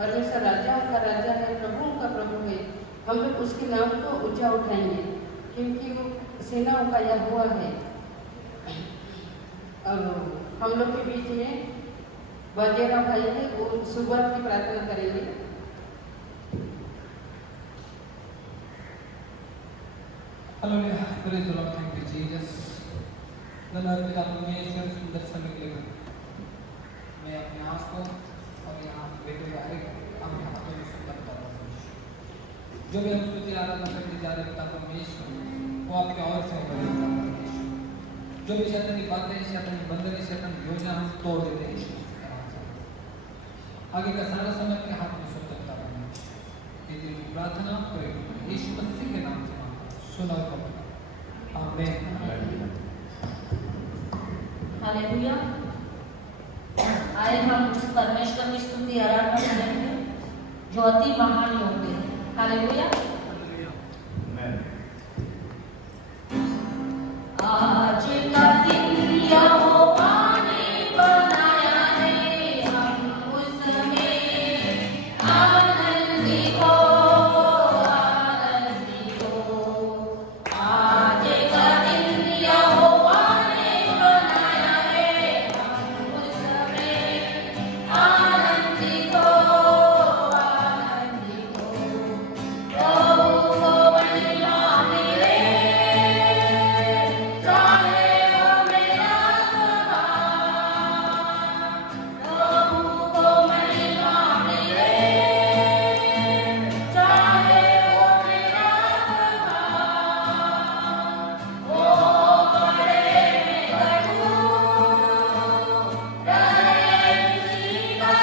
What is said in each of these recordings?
परमेश्वर राजाओं का राजा है, प्रभुओं का प्रभु है। हम लोग उसके नाम को ऊंचा उठाएंगे क्योंकि वो सेनाओं का यहोवा है। और हम लोग के बीच में बजेरा भाई है, वो सुबह की प्रार्थना करेंगे। Hallelujah, praise the Lord, thank you Jesus. धन्यवाद पिता परमेश्वर, सुंदर समय के लिए मैं अपने आँख को और यहाँ बैठे हुए हर एक अपने हाथों में संबंध कर रहा हूँ। जो भी हम स्तुति आराधना करने जा रहे पिता परमेश्वर, वो आपके और से होगा पिता परमेश्वर। जो भी शैतानी बातें, शैतानी बंधन, शैतानी योजना हम तोड़ देते हैं यीशु मसीह के नाम से। आगे का सारा समय अपने हाथ में स्वतंत्रता परमेश्वर। ये दिल की प्रार्थना यीशु मसीह के नाम से सुना करो, आमीन। हालेलुया। आए हम उस परमेश्वर की स्तुति आराधना करेंगे जो अति महान योग्य है। हालेलुया। आज का दिन यहोवा ने बनाया है, हम उसमें आनंदित हो, आनंदित हो। आज का दिन यहोवा ने बनाया है, हम उसमें आनंदित हो, आनंदित हो। प्रभु को महिमा मिले, चाहे वो मेरा प्रभु को महिमा मिले, चाहे वो मेरा वो बड़े में कटू रहे किसी का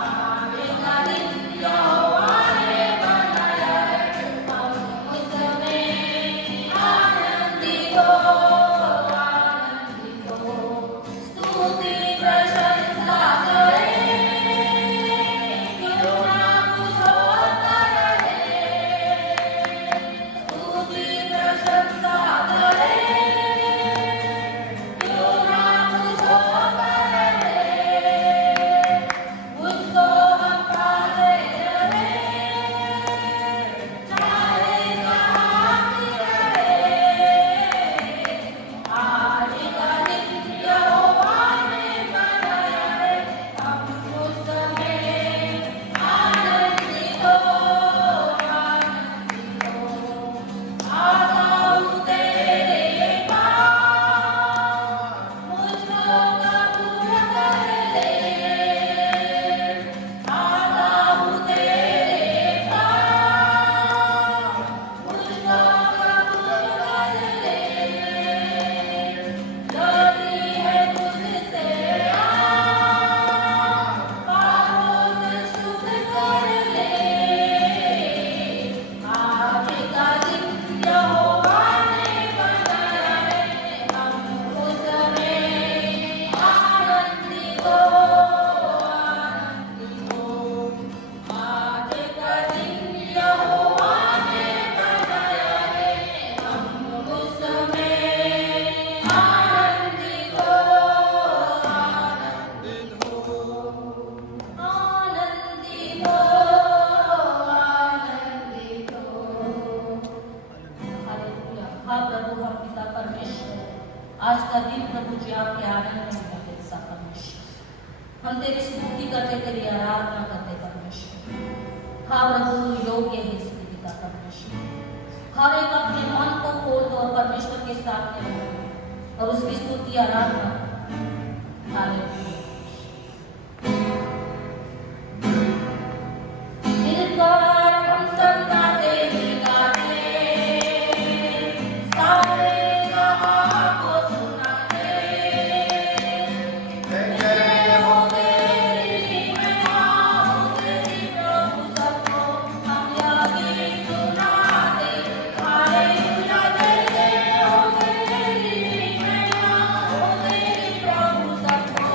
आगे का दिन यहोवा ने बनाया है, हम उसमें आनंदित हो, आनंदित हो। स्तुति प्रशंसा करें, क्यों ना कुछ होता रहे। स्तुति प्रशंसा करें, क्यों ना कुछ होता रहे। उसको हम पाते रहें, चाहे कहाँ भी रहें। आज का दिन यहोवा ने बनाया है, हम उसमें आनंदित हो, आनंदित हो। आता हूँ तेरे पास, मुझको कबूल कर ले। आता हूँ तेरे पास, मुझको कबूल कर ले। लड़ी है तुझसे पापों से शुद्ध कर ले। आज का दिन यहोवा ने बनाया है, हम उसमें आनंदित हो, आनंदित हो। आज का दिन यहोवा ने बनाया है, हम उसमें आनंदित हो, आनंदित हो। आनंदित हो, आनंदित हो। हालेलुया। हाँ प्रभु, हम पिता परमेश्वर, आज का दिन प्रभु जी आपके आनंद में करते पिता परमेश्वर। हम तेरी स्तुति करते, तेरी आराधना करते परमेश्वर। हाँ प्रभु, योग्य है स्तुति पिता परमेश्वर। हर एक अपने मन को खोल दो और परमेश्वर के सामने रहो और उसकी स्तुति आराधना करो। हालेलुया। मिलकर हम सब गाते ही गाते, सारे जहां को सुनाते। जय हो तेरी महिमा, हो तेरी प्रभु सबको हम यह गीत सुनाते। हालेलुया, जय जय हो तेरी महिमा, हो तेरी प्रभु सबको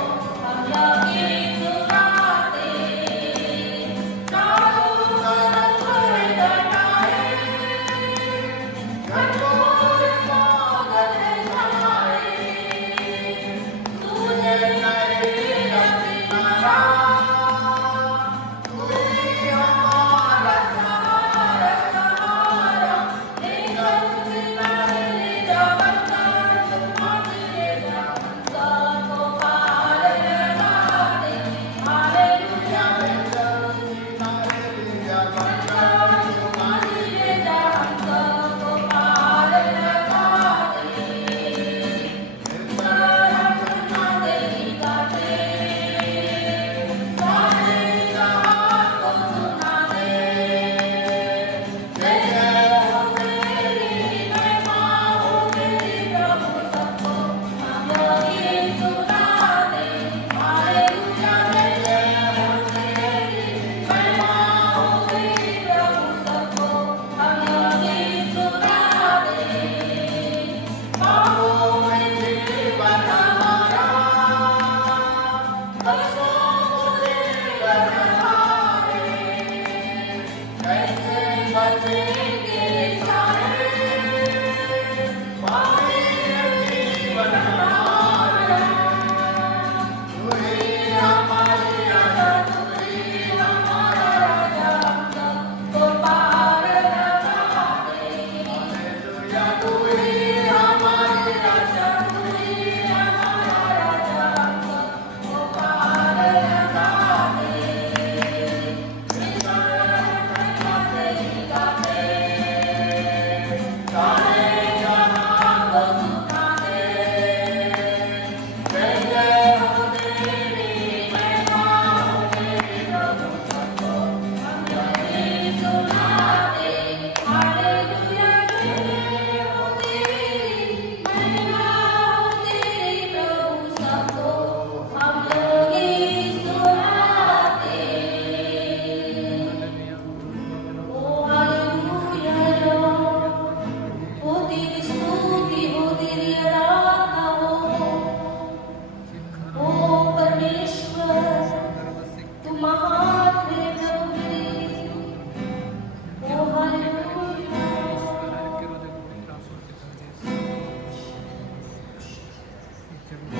संभाल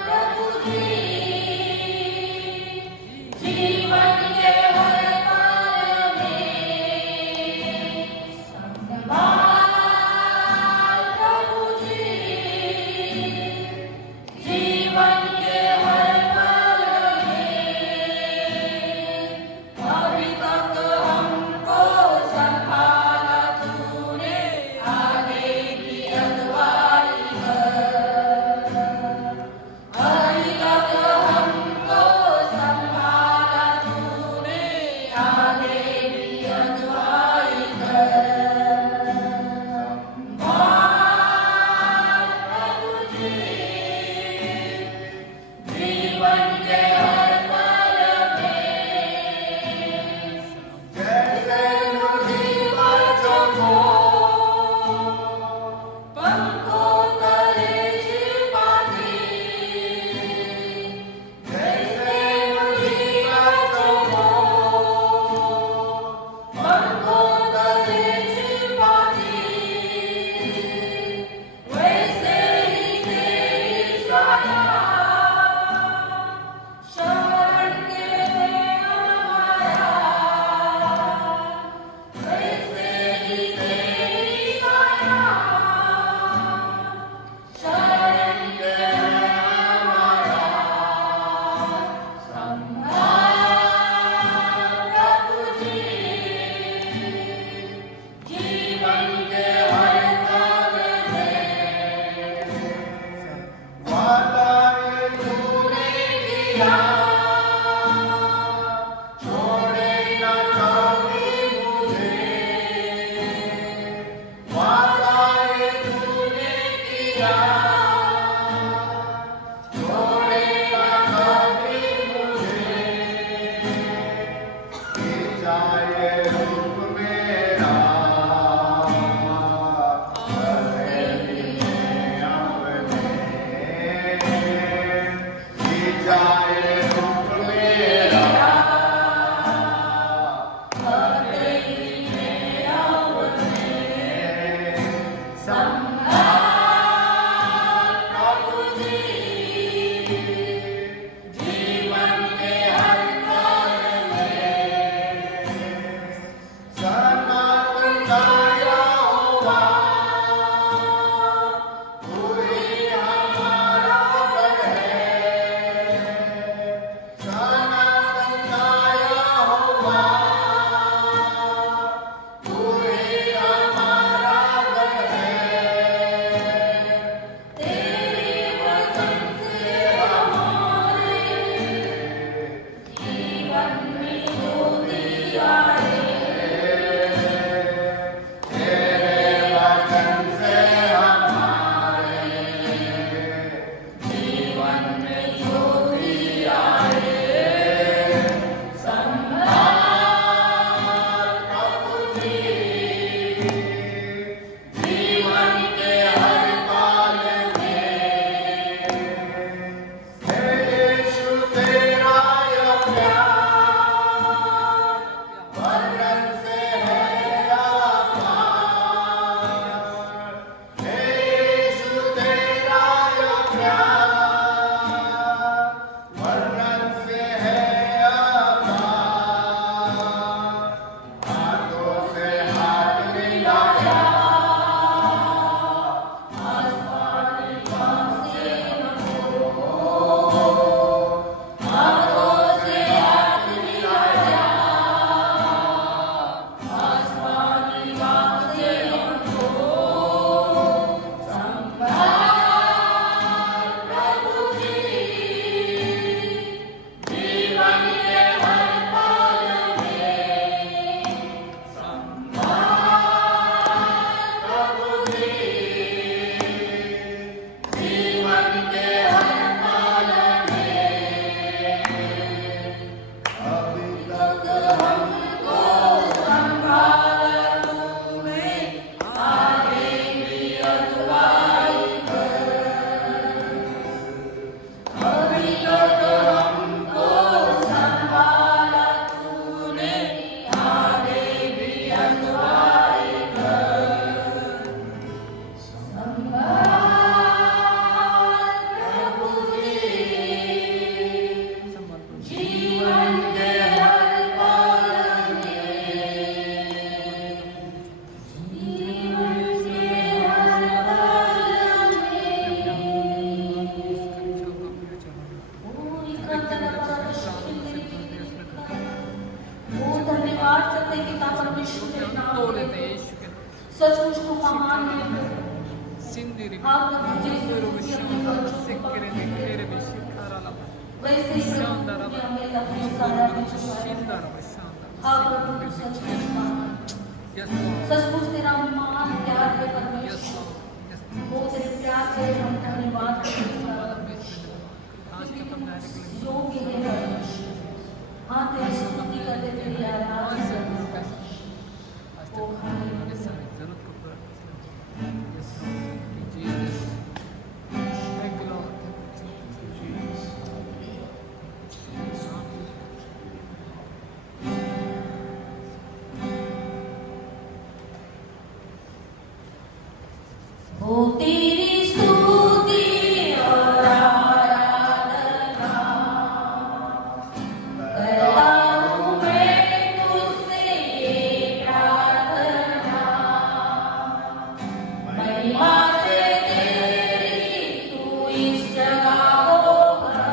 प्रभु जी जीवन के हर पल में, संभाल प्रभु जी जीवन के हर पल में। अभी तक हमको संभाला तूने, आगे की अगुवाई कर। हाँ प्रभु जैसे तुमने अपने बच्चों को पालते थे, वैसे ही प्रभु तुमने हमें अपनी सारा भी छुपाया। हाँ प्रभु तू सचमुच महान, सचमुच तेरा महान प्यार है परमेश्वर। वो तेरे प्यार से हम धन्यवाद करते हैं, योग्य है परमेश्वर। हाँ तेरी स्तुति करते, तेरी आराधना करते। ओ हालेलुया। ओ तेरी स्तुति और आराधना करता हूँ मैं तुझसे ये प्रार्थना, महिमा से तेरी तू इस जगह को भर,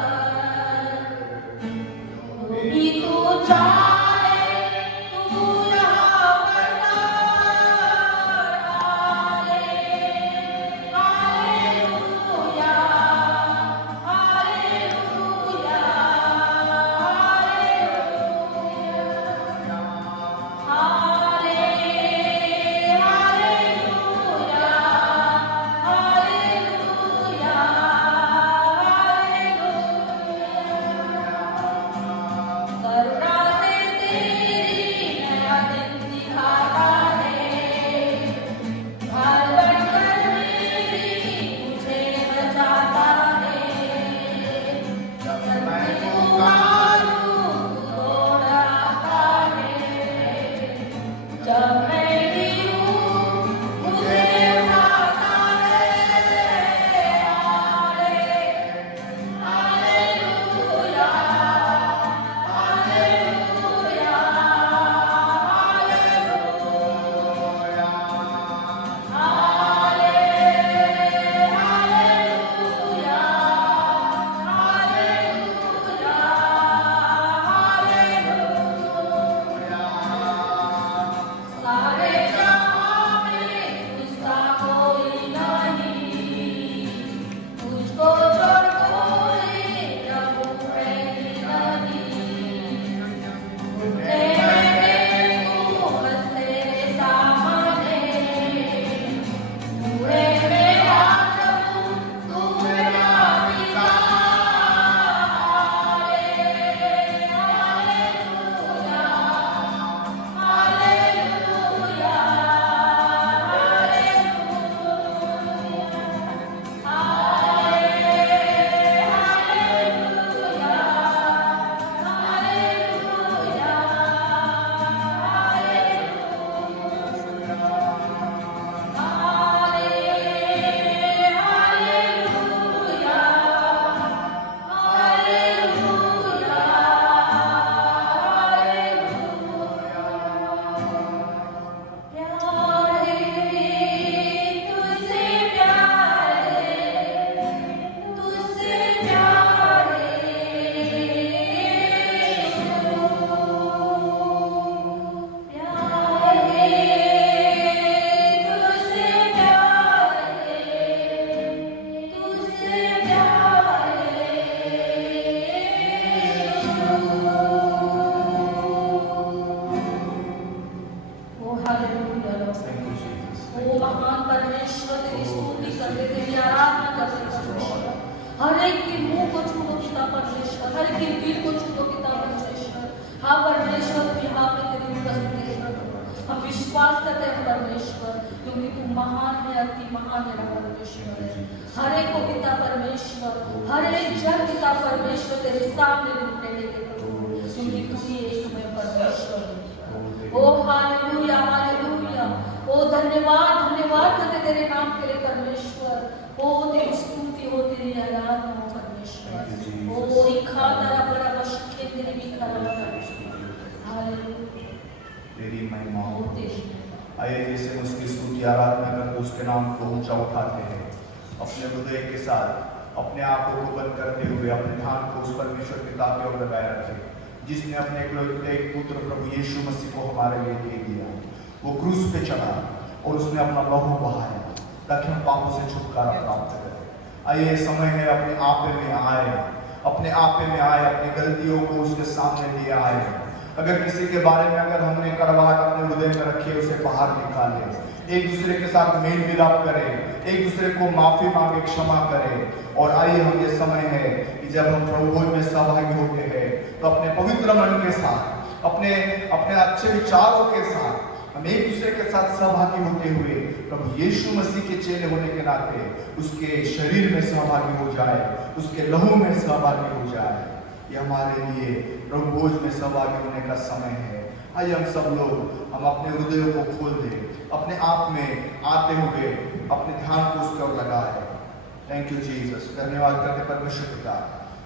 जो भी तू चाहे तू यहाँ पर कर। हालेलुया, हालेलुया, करुणा से तेरी नया दिन दिखाता है, ढाल बनकर मेरी मुझे बचाता है। जब मैं पुकारूं तू दौड़ाता है, जब मैं गिरूं मुझे उठाता है। हालेलुया, हालेलुया, सारे जहां में उसका कोई नहीं, तुझको छोड़ कोई प्रभु नहीं। तेरे तू बस तेरे सामने, तू है मेरा प्रभु, तू मेरा पिता। हालेलुया, ओ महान परमेश्वर, तेरी स्तुति करते, तेरी आराधना करते परमेश्वर। हर एक के मुंह को छू लो पिता परमेश्वर, हर एक के दिल को छू लो पिता परमेश्वर। हाँ परमेश्वर, तू यहाँ पे तेरी उपस्थिति है प्रभु। हम विश्वास करते हैं परमेश्वर, क्योंकि तू महान है, अति महान है परमेश्वर है। हर एक को पिता परमेश्वर, हर एक जन पिता परमेश्वर तेरे सामने रुकने लगे प्रभु, क्योंकि तू ही एक में परमेश्वर है। ओ हालेलुया, हालेलुया। ओ धन्यवाद, धन्यवाद करते तेरे नाम के लिए परमेश्वर। ओ तेरी स्तुति हो, तेरी आराधना हो परमेश्वर। ओ इखा तेरा बड़ा बशके तेरी भी खरा। हालेलुया, तेरी महिमा हो। तेरी आइए जैसे उसकी स्तुति आराधना करके उसके नाम को ऊंचा उठाते हैं, अपने हृदय के साथ अपने आंखों को बंद करते हुए अपने ध्यान को उस परमेश्वर पिता की ओर लगाए रखें, जिसने अपने इकलौते पुत्र प्रभु यीशु मसीह को हमारे लिए दे दिया। वो क्रूस पे चढ़ा और उसने अपना लहू बहाया ताकि हम पापों से छुटकारा प्राप्त करें। आइए समय है अपने आपे में आए, अपने आपे में आए, अपनी गलतियों को उसके सामने लिए आए। अगर किसी के बारे में अगर हमने कड़वाहट अपने हृदय में रखी है, उसे बाहर निकाले, एक दूसरे के साथ मेल मिलाप करें, एक दूसरे को माफी मांगे, क्षमा करें। और आइए हम ये समय है कि जब हम प्रभु भोज में सहभागी होते हैं तो अपने पवित्र मन के साथ, अपने अच्छे विचारों के साथ हम एक दूसरे के साथ सहभागी होते हुए प्रभु यीशु मसीह के चेले होने के नाते उसके शरीर में सहभागी हो जाए, उसके लहू में सहभागी हो जाए। ये हमारे लिए प्रभु भोज में सहभागी होने का समय है। आइए हम सब लोग हम अपने हृदयों को खोल दें, अपने आप में आते हुए अपने ध्यान को उसके ओर लगाए। Thank you Jesus. धन्यवाद करते परमेश्वर पिता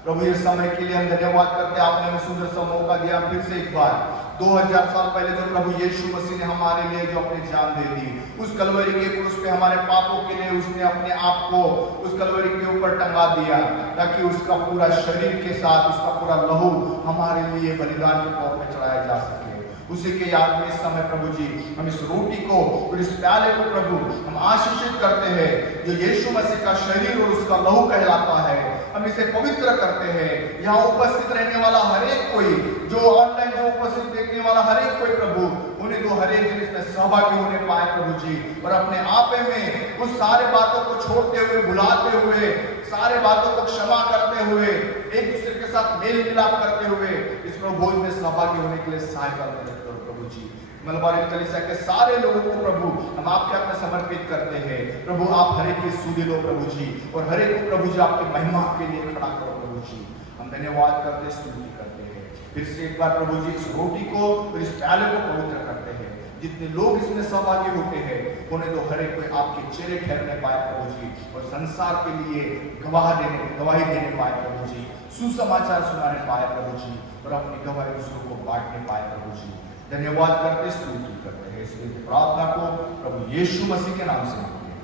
प्रभु ये समय के लिए हम धन्यवाद करते, आपने हमें सुंदर सा मौका दिया फिर से एक बार 2000 साल पहले जो प्रभु यीशु मसीह ने हमारे लिए जो अपनी जान दे दी, उस कलवरी के क्रूस पे हमारे पापों के लिए उसने अपने आप को उस कलवरी के ऊपर टंगा दिया, ताकि उसका पूरा शरीर के साथ उसका पूरा लहू हमारे लिए बलिदान के तौर पे चढ़ाया जा सके। उसी के याद में इस समय प्रभु जी हम इस रोटी को और इस प्याले को प्रभु हम आशीषित करते हैं, जो यीशु मसीह का शरीर और उसका लहू कहलाता है। हम इसे पवित्र करते हैं। यहाँ उपस्थित रहने वाला हर एक कोई, जो ऑनलाइन जो उपस्थित देखने वाला हर एक कोई प्रभु, उन्हें जो हर एक दिन इसमें सहभागी होने पाए प्रभु जी, और अपने आपे में उस सारे बातों को छोड़ते हुए, भुलाते हुए, सारे बातों को क्षमा करते हुए, एक दूसरे के साथ मेल मिलाप करते हुए इस प्रभु भोज में सहभागी होने के लिए सहायता मदद करो प्रभु जी। मलबारी कलीसिया के सारे लोगों को प्रभु हम आपके हाथ में समर्पित करते हैं। प्रभु आप हर एक की सुधि लो प्रभु जी, और हर एक को प्रभु जी आपकी महिमा के लिए खड़ा करो प्रभु जी। हम धन्यवाद करते, स्तुति करते हैं। फिर से एक बार प्रभु जी इस रोटी को और इस प्याले को पवित्र करते हैं। जितने लोग इसमें सहभागी होते हैं उन्हें तो हर एक कोई आपके चेहरे ठहरने पाए प्रभु जी, और संसार के लिए गवाही देने पाए प्रभु जी, सुसमाचार सुनाने पाए प्रभु जी, और अपनी गवाही दूसरों को बांटने पाए प्रभु जी। धन्यवाद करते, स्तुति करते हैं। इसलिए प्रार्थना को प्रभु यीशु मसीह के नाम से मांगते हैं,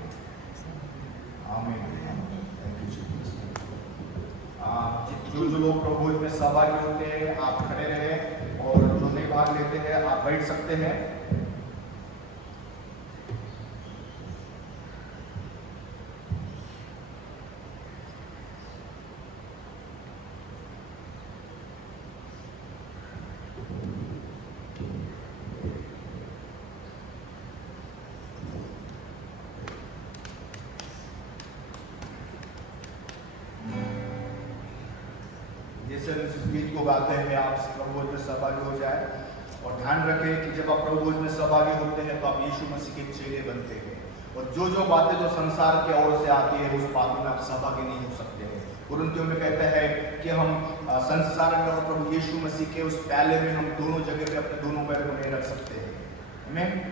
आमीन। Thank you Jesus. जो लोग प्रभु भोज में सहभागी होते हैं आप खड़े रहे, और जो नहीं भाग लेते हैं आप बैठ सकते हैं। जैसे इस गीत को गाते हैं आप प्रभु भोज में सहभागी हो जाए, और ध्यान रखें कि जब आप प्रभु भोज में सहभागी होते हैं तो आप यीशु मसीह के चेले बनते हैं, और जो बातें जो संसार की ओर से आती है उस बातों में आप सहभागी नहीं हो सकते हैं। कुरिन्थियों में कहते हैं कि हम संसार में और प्रभु यीशु मसीह के उस प्याले में हम दोनों जगह पे अपने दोनों पैर को नहीं रख सकते हैं। आमीन।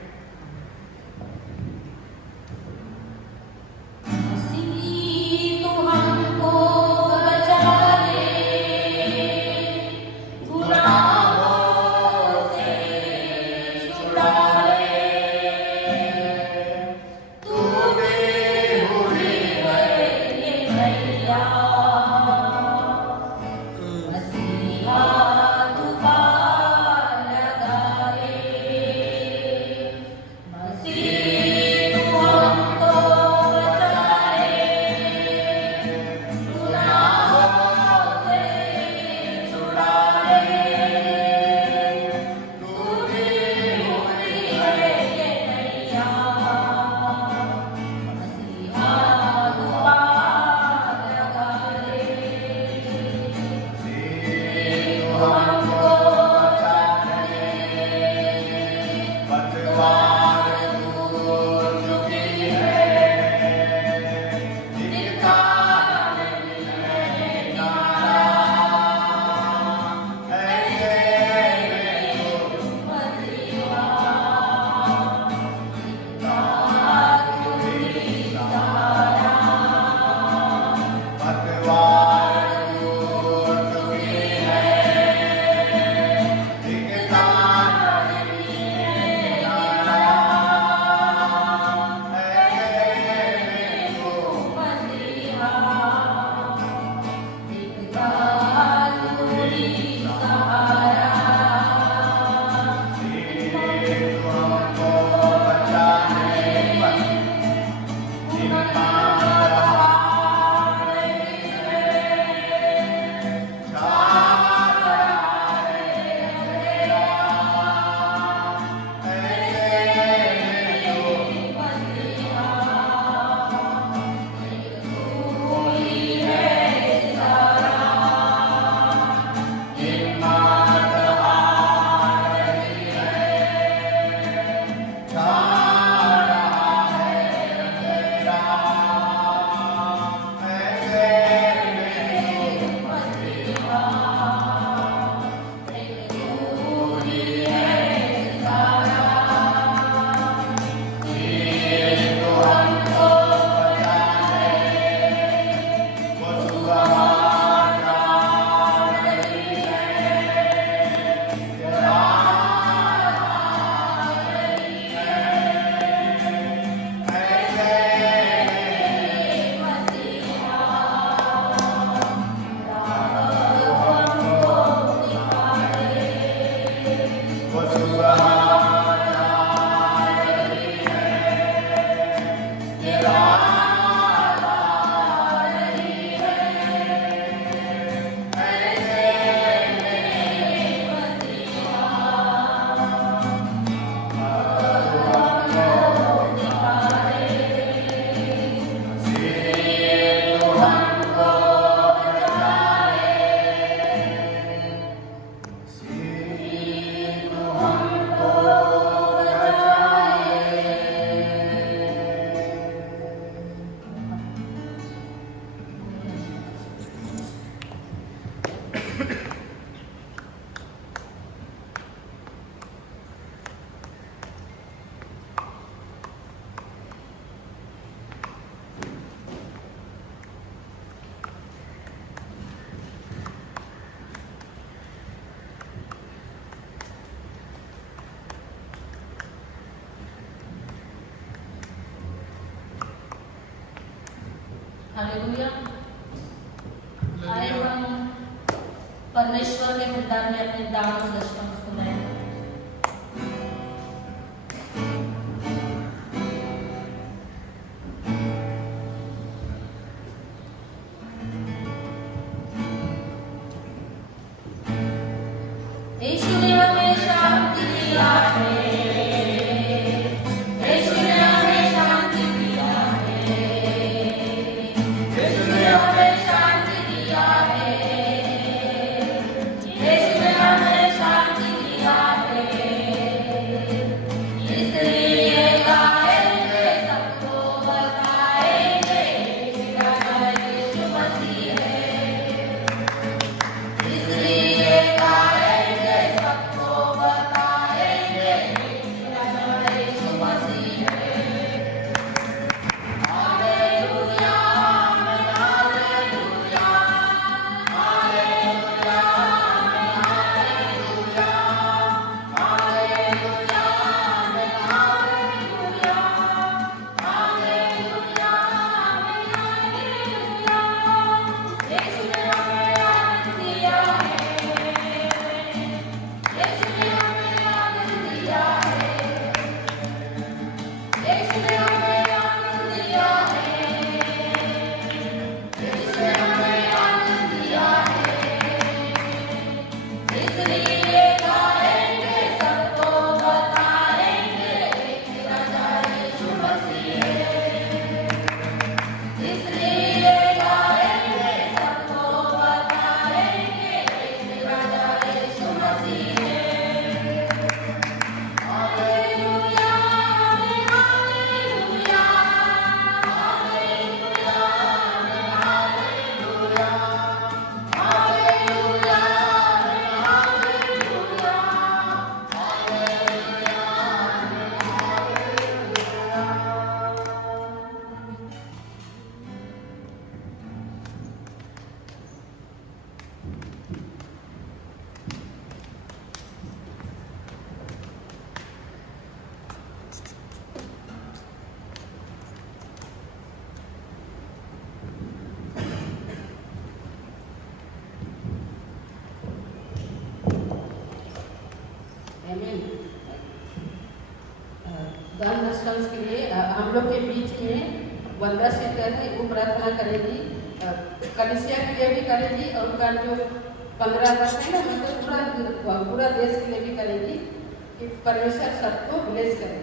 हालेलुया। आए हम परमेश्वर के भंडार में अपने दान और दशम को लाए। यीशु ने हमें शांति दिया है। यीशु ने हमें शांति दिया है। यीशु ने हमें शांति दिया है। यीशु ने हमें शांति दिया है। इसलिए गाएंगे, सबको बताएंगे, राजा यीशु मसीह है। इसलिए गाएंगे, सबको बताएंगे, राजा यीशु मसीह है। Hallelujah, hallelujah, hallelujah, hallelujah, hallelujah, hallelujah, hallelujah, hallelujah. Yeshu ने हमें आनंद दिया है। यीशु ने हमें आनंद दिया है। यीशु ने हमें आनंद दिया है। यीशु ने हमें आनंद दिया है। इसलिए गाएंगे, सबको बताएंगे, राजा यीशु मसीह है। इसलिए गाएंगे, सबको बताएंगे, राजा यीशु मसीह है। Hallelujah, hallelujah, hallelujah, hallelujah, hallelujah, आमीन। दान दशकांश के लिए हम लोग के बीच में वंदा सीटर है वो प्रार्थना करेगी, कलिसिया के लिए भी करेगी और कल जो 15 अगस्त है ना, मतलब पूरा देश के लिए भी करेगी कि परमेश्वर सबको ब्लेस करे।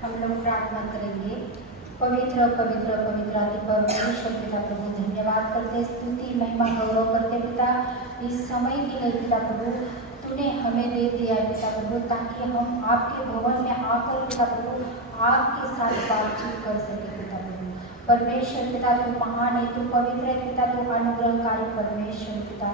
हम लोग प्रार्थना करेंगे। पवित्र पवित्र पवित्र अति परमेश्वर पिता प्रभु, धन्यवाद करते, स्तुति महिमा गौरव करते पिता, इस समय के लिए पिता प्रभु तूने हमें दे दिया पिता प्रभु, ताकि हम आपके भवन में आकर पिता प्रभु आपके साथ बातचीत कर सके पिता प्रभु। परमेश्वर पिता तू महान है, तू पवित्र है पिता, तू अनुग्रहकारी परमेश्वर पिता,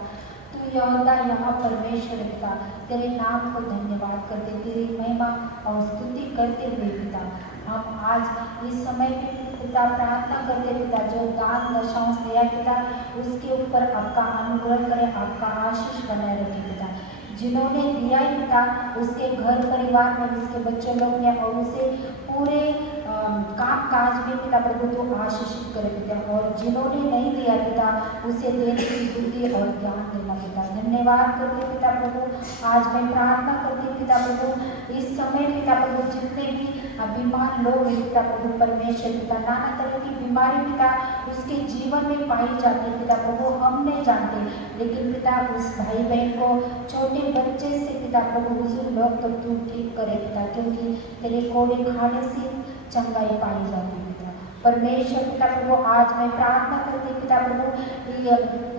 तू यहोवा यहाँ परमेश्वर पिता, तेरे नाम को धन्यवाद करते, तेरी महिमा और स्तुति करते हुए पिता, हम आज इस समय में पिता प्रार्थना करते पिता, जो दान दशांश दिया पिता उसके ऊपर आपका अनुग्रह करे, आपका आशीष बनाए रखे पिता। जिन्होंने दिया है पिता उसके घर परिवार में, उसके बच्चे लोग ने और उसे पूरे काम काज में पिता प्रभु तो आशीषित करे पिता, और जिन्होंने नहीं दिया पिता उसे देने की बुद्धि और ज्ञान देना पिता। धन्यवाद करते पिता प्रभु, आज मैं प्रार्थना करती पिता प्रभु, इस समय पिता प्रभु जितने भी बीमार लोग हैं पिता प्रभु परमेश्वर पिता, नाना तरह की बीमारी पिता उसके जीवन में पाई जाती है पिता प्रभु, हम नहीं जानते, लेकिन पिता उस भाई बहन को छोटे बच्चे से पिता प्रभु हुजूर लोग तो तू ठीक करे पिता, क्योंकि तेरे कोड़े खाने से चंगाई पाई जाती है पिता। परमेश्वर पिता प्रभु आज मैं प्रार्थना करती पिता प्रभु,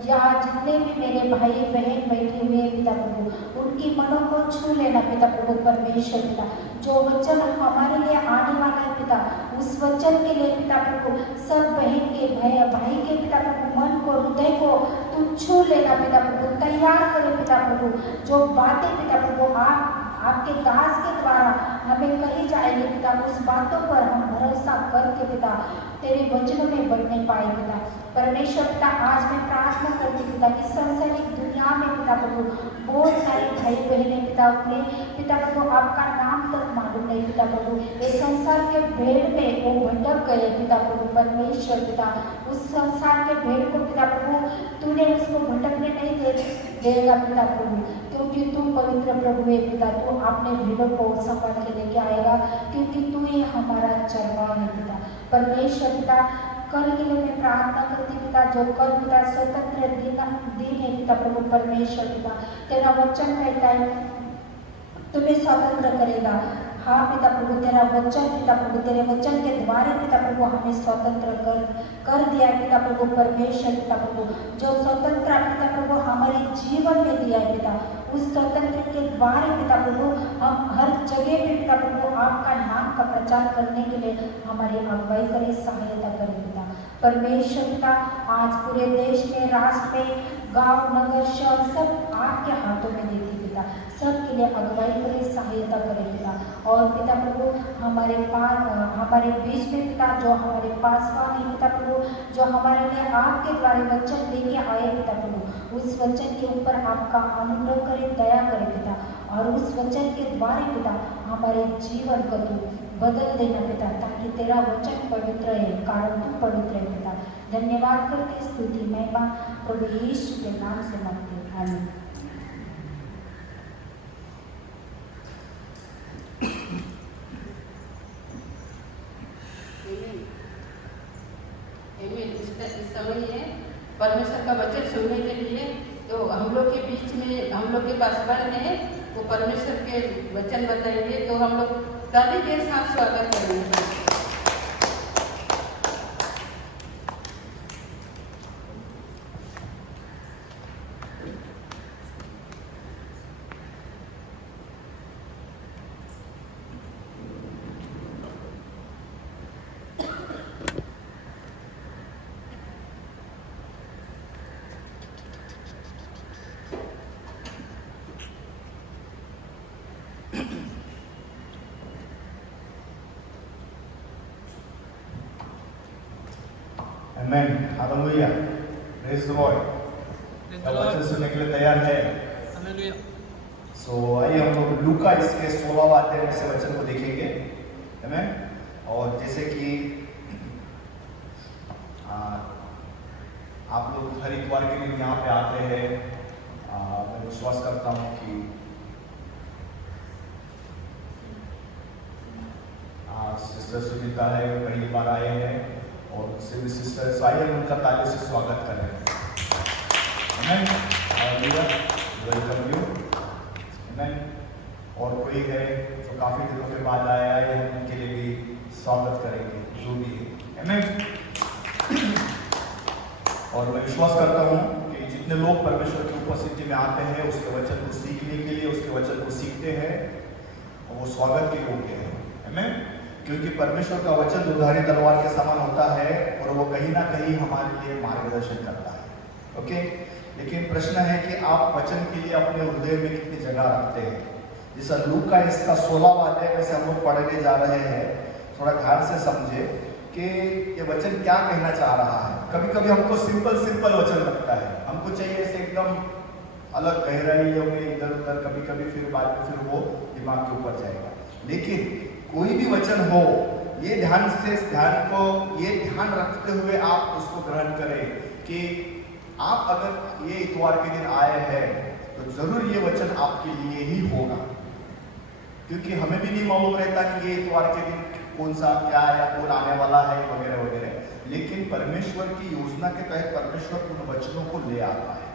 यहाँ जितने भी मेरे भाई बहन बैठे हुए हैं पिता प्रभु उनकी मनों को छू लेना पिता प्रभु परमेश्वर पिता, जो वचन हमारे लिए आने वाला है पिता उस वचन के लिए पिता प्रभु सब बहन के भाई के पिता प्रभु मन को हृदय को तू छू लेना पिता प्रभु, तैयार करे पिता प्रभु, जो बातें पिता प्रभु आपके दास के द्वारा हमें कही जाएगी पिता, उस बातों पर हम भरोसा करके पिता तेरे वचनों में बढ़ने पाए पिता। परमेश्वर पिता आज मैं प्रार्थना करती पिता कि संसारिक दुनिया में पिता प्रभु बहुत सारे भाई बहने पिता अपने पिता प्रभु आपका नाम तक मालूम नहीं पिता प्रभु, इस संसार के भेड़ में वो भटक गए पिता प्रभु परमेश्वर पिता, उस संसार के भेड़ को पिता प्रभु तूने उसको भटकने नहीं देगा पिता प्रभु, क्योंकि तू पवित्र प्रभु है पिता, तू अपने भेड़ों को संभाल के लेके आएगा, क्योंकि तू ही हमारा चरवाहा है पिता। परमेश्वर पिता कल के लिए मैं प्रार्थना करती पिता, जो कल पिता स्वतंत्र दिन है पिता प्रभु परमेश्वर पिता, तेरा वचन कहता है तुम्हें स्वतंत्र करेगा। हाँ पिता प्रभु तेरा वचन पिता प्रभु, तेरे वचन के द्वारा पिता प्रभु हमें स्वतंत्र कर दिया है पिता प्रभु परमेश्वर पिता प्रभु, जो स्वतंत्र पिता प्रभु हमारे जीवन में दिया है पिता, उस स्वतंत्र के द्वारा पिता प्रभु हम हर जगह पे पिता प्रभु आपका नाम का प्रचार करने के लिए हमारी अगुवाई करें, सहायता करें पिता। परमेश्वर पिता आज पूरे देश में, राष्ट्र में, गांव नगर शहर सब आपके हाथों में देती पिता, सबके लिए अगुवाई करें, सहायता करें पिता। और पिता प्रभु हमारे बीच में पिता जो हमारे पासवान है पिता प्रभु, जो हमारे लिए आपके द्वारा वचन लेके आए पिता प्रभु, उस वचन के ऊपर आपका अनुग्रह करें, दया करें पिता, और उस वचन के द्वारा पिता हमारे जीवन को तू बदल देना पिता, ताकि तेरा वचन पवित्र है, कारण तू पवित्र है पिता। धन्यवाद करते, स्तुति महिमा प्रभु यीशु के नाम से मांगते हैं, आमीन। इस समय है परमेश्वर का वचन सुनने के लिए, तो हम लोग के बीच में हम लोग के पास वर्ण है, वो परमेश्वर के वचन बताएंगे, तो हम लोग ताली के साथ स्वागत करेंगे। आमेन, हालेलुया, प्रेज द लॉर्ड। क्या वचन सुनने के लिए तैयार है? हालेलुया। सो आइए हम लोग लूका इसके 16वां अध्याय में से वचन को देखेंगे, आमेन। और जैसे कि आप लोग हर इतवार के दिन यहाँ पे आते हैं, मैं विश्वास करता हूँ कि सिस्टर सुनीता है, पहली बार आए हैं, और उनसे भी सिस्टर आइए उनका ताली से स्वागत करें। आमेन, हालेलुया, वेलकम यू, आमेन। और कोई है जो काफी दिनों के बाद आया है, उनके लिए भी स्वागत करेंगे, जो भी है, आमेन। और मैं विश्वास करता हूँ कि जितने लोग परमेश्वर की उपस्थिति में आते हैं, उसके वचन को सीखने के लिए, उसके वचन को सीखते हैं, वो स्वागत के योग्य है, आमेन। क्योंकि परमेश्वर का वचन दुधारी तलवार के समान होता है और वो कहीं ना कहीं हमारे लिए मार्गदर्शन करता है, ओके। लेकिन प्रश्न है कि आप वचन के लिए अपने हृदय में कितनी जगह रखते हैं। जैसा लूका इसका 16वां अध्याय में से हम लोग पढ़ने जा रहे हैं, थोड़ा ध्यान से समझे कि ये वचन क्या कहना चाह रहा है। कभी कभी हमको सिंपल वचन लगता है, हमको चाहिए ऐसे एकदम अलग गहराइयों में इधर उधर, कभी कभी फिर बाद में फिर वो दिमाग के ऊपर जाएगा। लेकिन कोई भी वचन हो, ये ध्यान रखते हुए आप उसको ग्रहण करें कि आप अगर ये इतवार के दिन आए हैं तो जरूर ये वचन आपके लिए ही होगा, क्योंकि हमें भी नहीं मालूम रहता कि ये इतवार के दिन कौन सा क्या है, कौन आने वाला है, वगैरह वगैरह। लेकिन परमेश्वर की योजना के तहत परमेश्वर उन वचनों को ले आता है,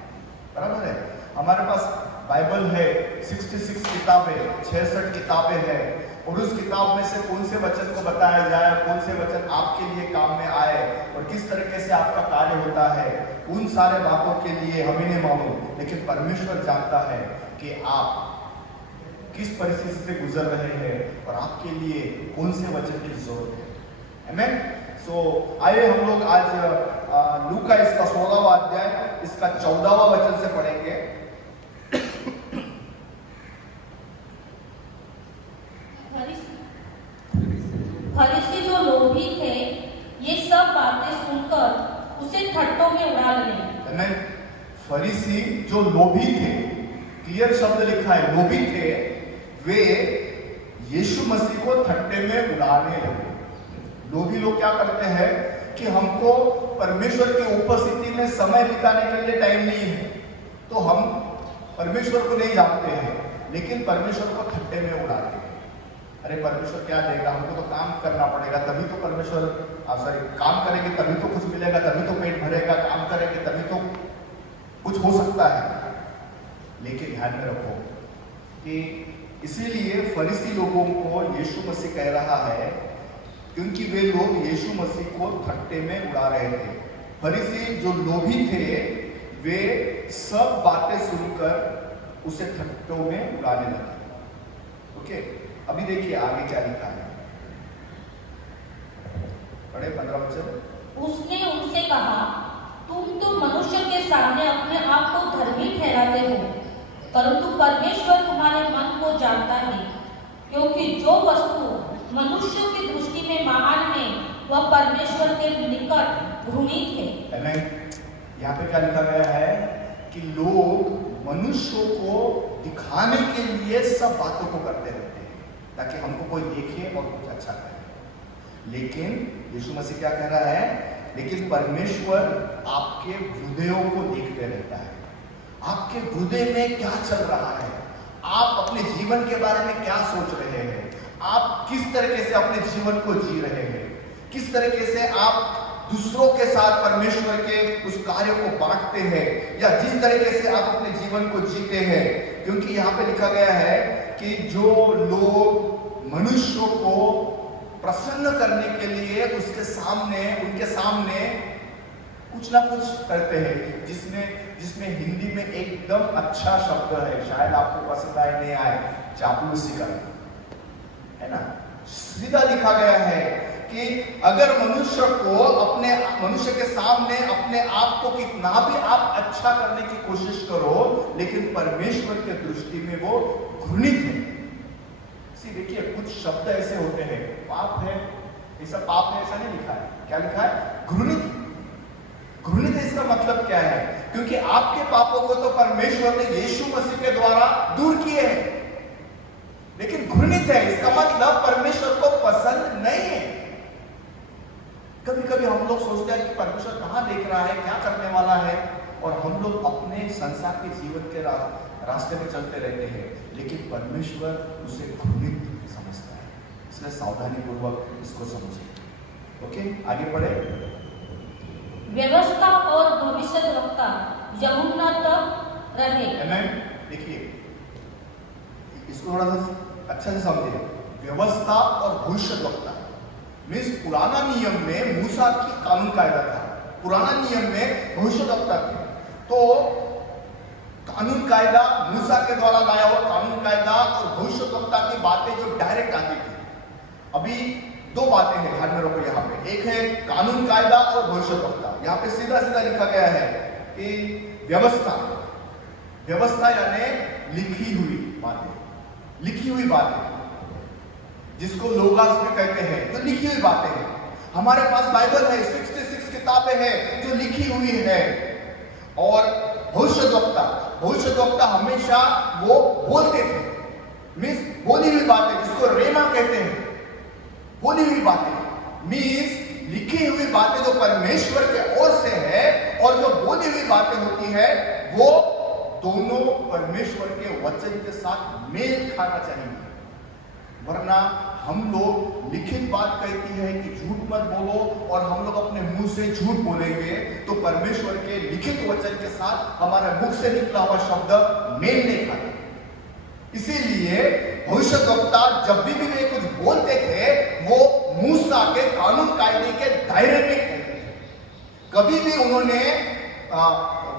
बराबर है। हमारे पास बाइबल है, 66 किताबें, 66 किताबें हैं, और उस किताब में से कौन से वचन को बताया जाए, कौन से वचन आपके लिए काम में आए और किस तरीके से आपका कार्य होता है, उन सारे बातों के लिए हमें नहीं मालूम। लेकिन परमेश्वर जानता है कि आप किस परिस्थिति से गुजर रहे हैं और आपके लिए कौन से वचन की जरूरत है, आमेन। सो आइए हम लोग आज लूका इसका 16वां अध्याय इसका 14वां वचन से पढ़ेंगे। फरीसी जो लोभी थे, ये सब बातें सुनकर उसे ठट्टों में उड़ा ले। फरीसी जो लोभी थे, क्लियर शब्द लिखा है, लोभी थे, वे यीशु मसीह को ठट्टे में उड़ाने लगे। लोभी लोग क्या करते हैं कि हमको परमेश्वर की उपस्थिति में समय बिताने के लिए टाइम नहीं है, तो हम परमेश्वर को नहीं जानते हैं, लेकिन परमेश्वर को ठट्टे में उड़ाते हैं। अरे परमेश्वर क्या देगा, हमको तो काम करना पड़ेगा, तभी तो परमेश्वर काम करेंगे तभी तो कुछ मिलेगा, तभी तो पेट भरेगा, काम करेंगे तभी तो कुछ हो सकता है। लेकिन ध्यान में रखो कि इसीलिए फरीसी लोगों को यीशु मसीह कह रहा है, क्योंकि वे लोग यीशु मसीह को ठट्टे में उड़ा रहे थे। फरीसी जो लोभी थे, वे सब बातें सुनकर उसे ठट्टों में उड़ाने लगे, ओके। अभी देखिए आगे क्या लिखा है, पढ़े 15 वचन। उसने उनसे कहा, तुम तो मनुष्य के सामने अपने आप को धर्मी ठहराते हो, परंतु परमेश्वर तुम्हारे मन को जानता है, क्योंकि जो वस्तु मनुष्य की दृष्टि में महान है, वह परमेश्वर के निकट घृणित है। यहाँ पे क्या लिखा गया है कि लोग मनुष्यों को दिखाने के लिए सब बातों को करते रहते हैं, ताकि हमको कोई देखे और कुछ अच्छा करे। लेकिन यीशु मसीह क्या कह रहा है, लेकिन परमेश्वर आपके हृदयों को देखते रहता है। आपके हृदय में क्या चल रहा है, आप अपने जीवन के बारे में क्या सोच रहे हैं, आप किस तरीके से अपने जीवन को जी रहे हैं, किस तरीके से आप दूसरों के साथ परमेश्वर के उस कार्य को बांटते हैं, या जिस तरीके से आप अपने जीवन को जीते हैं। क्योंकि यहाँ पे लिखा गया है कि जो लोग मनुष्यों को प्रसन्न करने के लिए उनके सामने कुछ ना कुछ करते हैं, जिसमें हिंदी में एकदम अच्छा शब्द है, शायद आपको पसंद आए नहीं आए, चापलूसी का, है ना। सीधा लिखा गया है कि अगर मनुष्य के सामने अपने आप को कितना भी आप अच्छा करने की कोशिश करो, लेकिन परमेश्वर के दृष्टि में वो घृणित है। देखिए कुछ शब्द ऐसे होते हैं, पाप है, ऐसा पाप है ऐसा नहीं लिखा है, क्या लिखा है, घृणित। घृणित है इसका मतलब क्या है? क्योंकि आपके पापों को तो परमेश्वर ने यीशु मसीह के द्वारा दूर किए हैं, लेकिन घृणित है इसका मतलब परमेश्वर को पसंद नहीं है। कभी कभी हम लोग सोचते हैं कि परमेश्वर कहां देख रहा है, क्या करने वाला है, और हम लोग अपने संसार के जीवन के रास्ते में चलते रहते हैं, लेकिन परमेश्वर उसे घृणित समझता है। इसलिए सावधानी पूर्वक इसको समझिए। ओके, आगे बढ़े। व्यवस्था और भविष्यद्वक्ता यहुन्ना तक रहे। आमेन। देखिए, इसको थोड़ा सा अच्छा से समझिए। व्यवस्था और भविष्यद्वक्ता मीन्स पुराना नियम में मूसा की कानून कायदा था, पुराना नियम में भविष्यद्वक्ता थे। तो कानून कायदा मूसा के द्वारा लाया हुआ कानून कायदा और भविष्यद्वक्ता की बातें जो डायरेक्ट आती थी। अभी दो बातें हैं, ध्यान में रखो। यहाँ पे एक है कानून कायदा और भविष्यद्वक्ता। यहाँ पे सीधा सीधा लिखा गया है कि व्यवस्था, व्यवस्था यानी लिखी हुई बातें, लिखी हुई बातें जिसको लोगास में कहते हैं, तो लिखी हुई बातें हैं। हमारे पास बाइबल है, 66 किताबें हैं जो लिखी हुई है। और भविष्यद्वक्ता, भविष्यद्वक्ता हमेशा वो बोलते थे, मीन्स बोली हुई बातें, जिसको रेमा कहते हैं। बोली हुई बातें मीन्स लिखी हुई बातें जो परमेश्वर के ओर से है, और जो बोली हुई बातें होती है वो दोनों परमेश्वर के वचन के साथ मेल खाना चाहिए। वरना हम लोग लिखित बात कहती है कि झूठ मत बोलो, और हम लोग अपने मुंह से झूठ बोलेंगे तो परमेश्वर के लिखित वचन के साथ हमारे मुख से निकला हुआ शब्द मेल नहीं खाता। इसीलिए भविष्यद्वक्ता जब भी वे कुछ बोलते थे वो मूसा के कानून कायदे के दायरे में कहते थे। कभी भी उन्होंने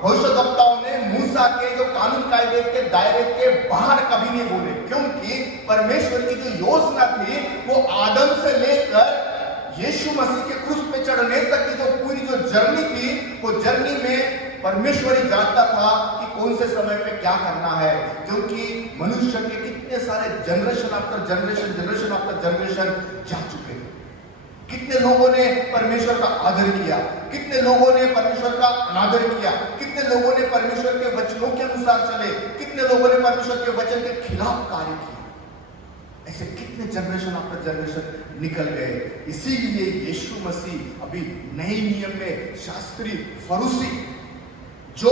भविष्यद्वक्ताओं ने मूसा के जो कानून कायदे के दायरे के बाहर कभी नहीं बोले, क्योंकि परमेश्वर की जो योजना थी वो आदम से लेकर यीशु मसीह के क्रूस पे चढ़ने तक की जो पूरी जो जर्नी थी, वो जर्नी में परमेश्वर ही जानता था कि कौन से समय पे क्या करना है। क्योंकि मनुष्य के कितने सारे generation after generation, generation after generation जा चुके थे। कितने लोगों ने परमेश्वर का आदर किया, कितने लोगों ने परमेश्वर का अनादर किया, कितने लोगों ने परमेश्वर के वचनों के अनुसार चले, कितने लोगों ने परमेश्वर के वचन के खिलाफ कार्य किया। ऐसे कितने जनरेशन आफ्टर जनरेशन निकल गए। इसीलिए यीशु मसीह अभी नए नियम में शास्त्री फरीसी जो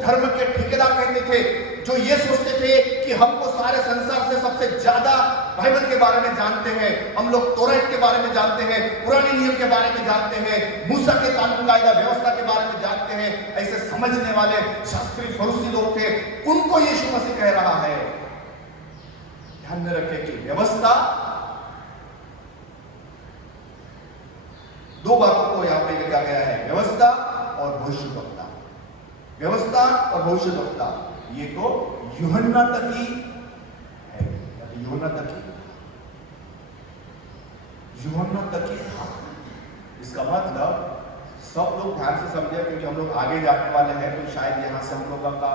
धर्म के ठेकेदार कहते थे, जो ये सोचते थे कि हमको सारे संसार से सबसे ज्यादा बाइबल के बारे में जानते हैं, हम लोग तौरात के बारे में जानते हैं, पुराने नियम के बारे में जानते हैं, मूसा के कानून कायदा व्यवस्था के बारे में जानते हैं, ऐसे समझने वाले शास्त्री फरीसी लोग थे। उनको यीशु मसीह कह रहा है, ध्यान में रखें कि व्यवस्था, दो बातों को यहां पे लिखा गया है, व्यवस्था और भविष्यद्वक्ता। व्यवस्था और भविष्यद्वक्ता ये तो यूहन्ना तक ही है, यूहन्ना तक ही था। इसका मतलब सब लोग ध्यान से समझे, क्योंकि हम लोग आगे जाने वाले हैं, तो शायद यहां से हम लोगों का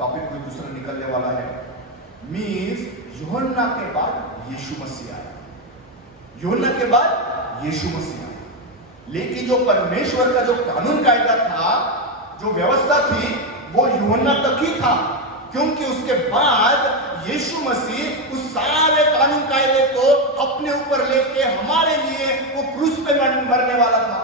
टॉपिक कोई दूसरा निकलने वाला है। मीन्स यूहन्ना के बाद यीशु मसीह आया, यूहन्ना के बाद यीशु मसीह आया। लेकिन जो परमेश्वर का जो कानून कायदा था, जो व्यवस्था थी, वो यूहन्ना तक ही था, क्योंकि उसके बाद यीशु मसीह उस सारे कानून कायदे को अपने ऊपर लेके हमारे लिए वो क्रूस पे मरने वाला था।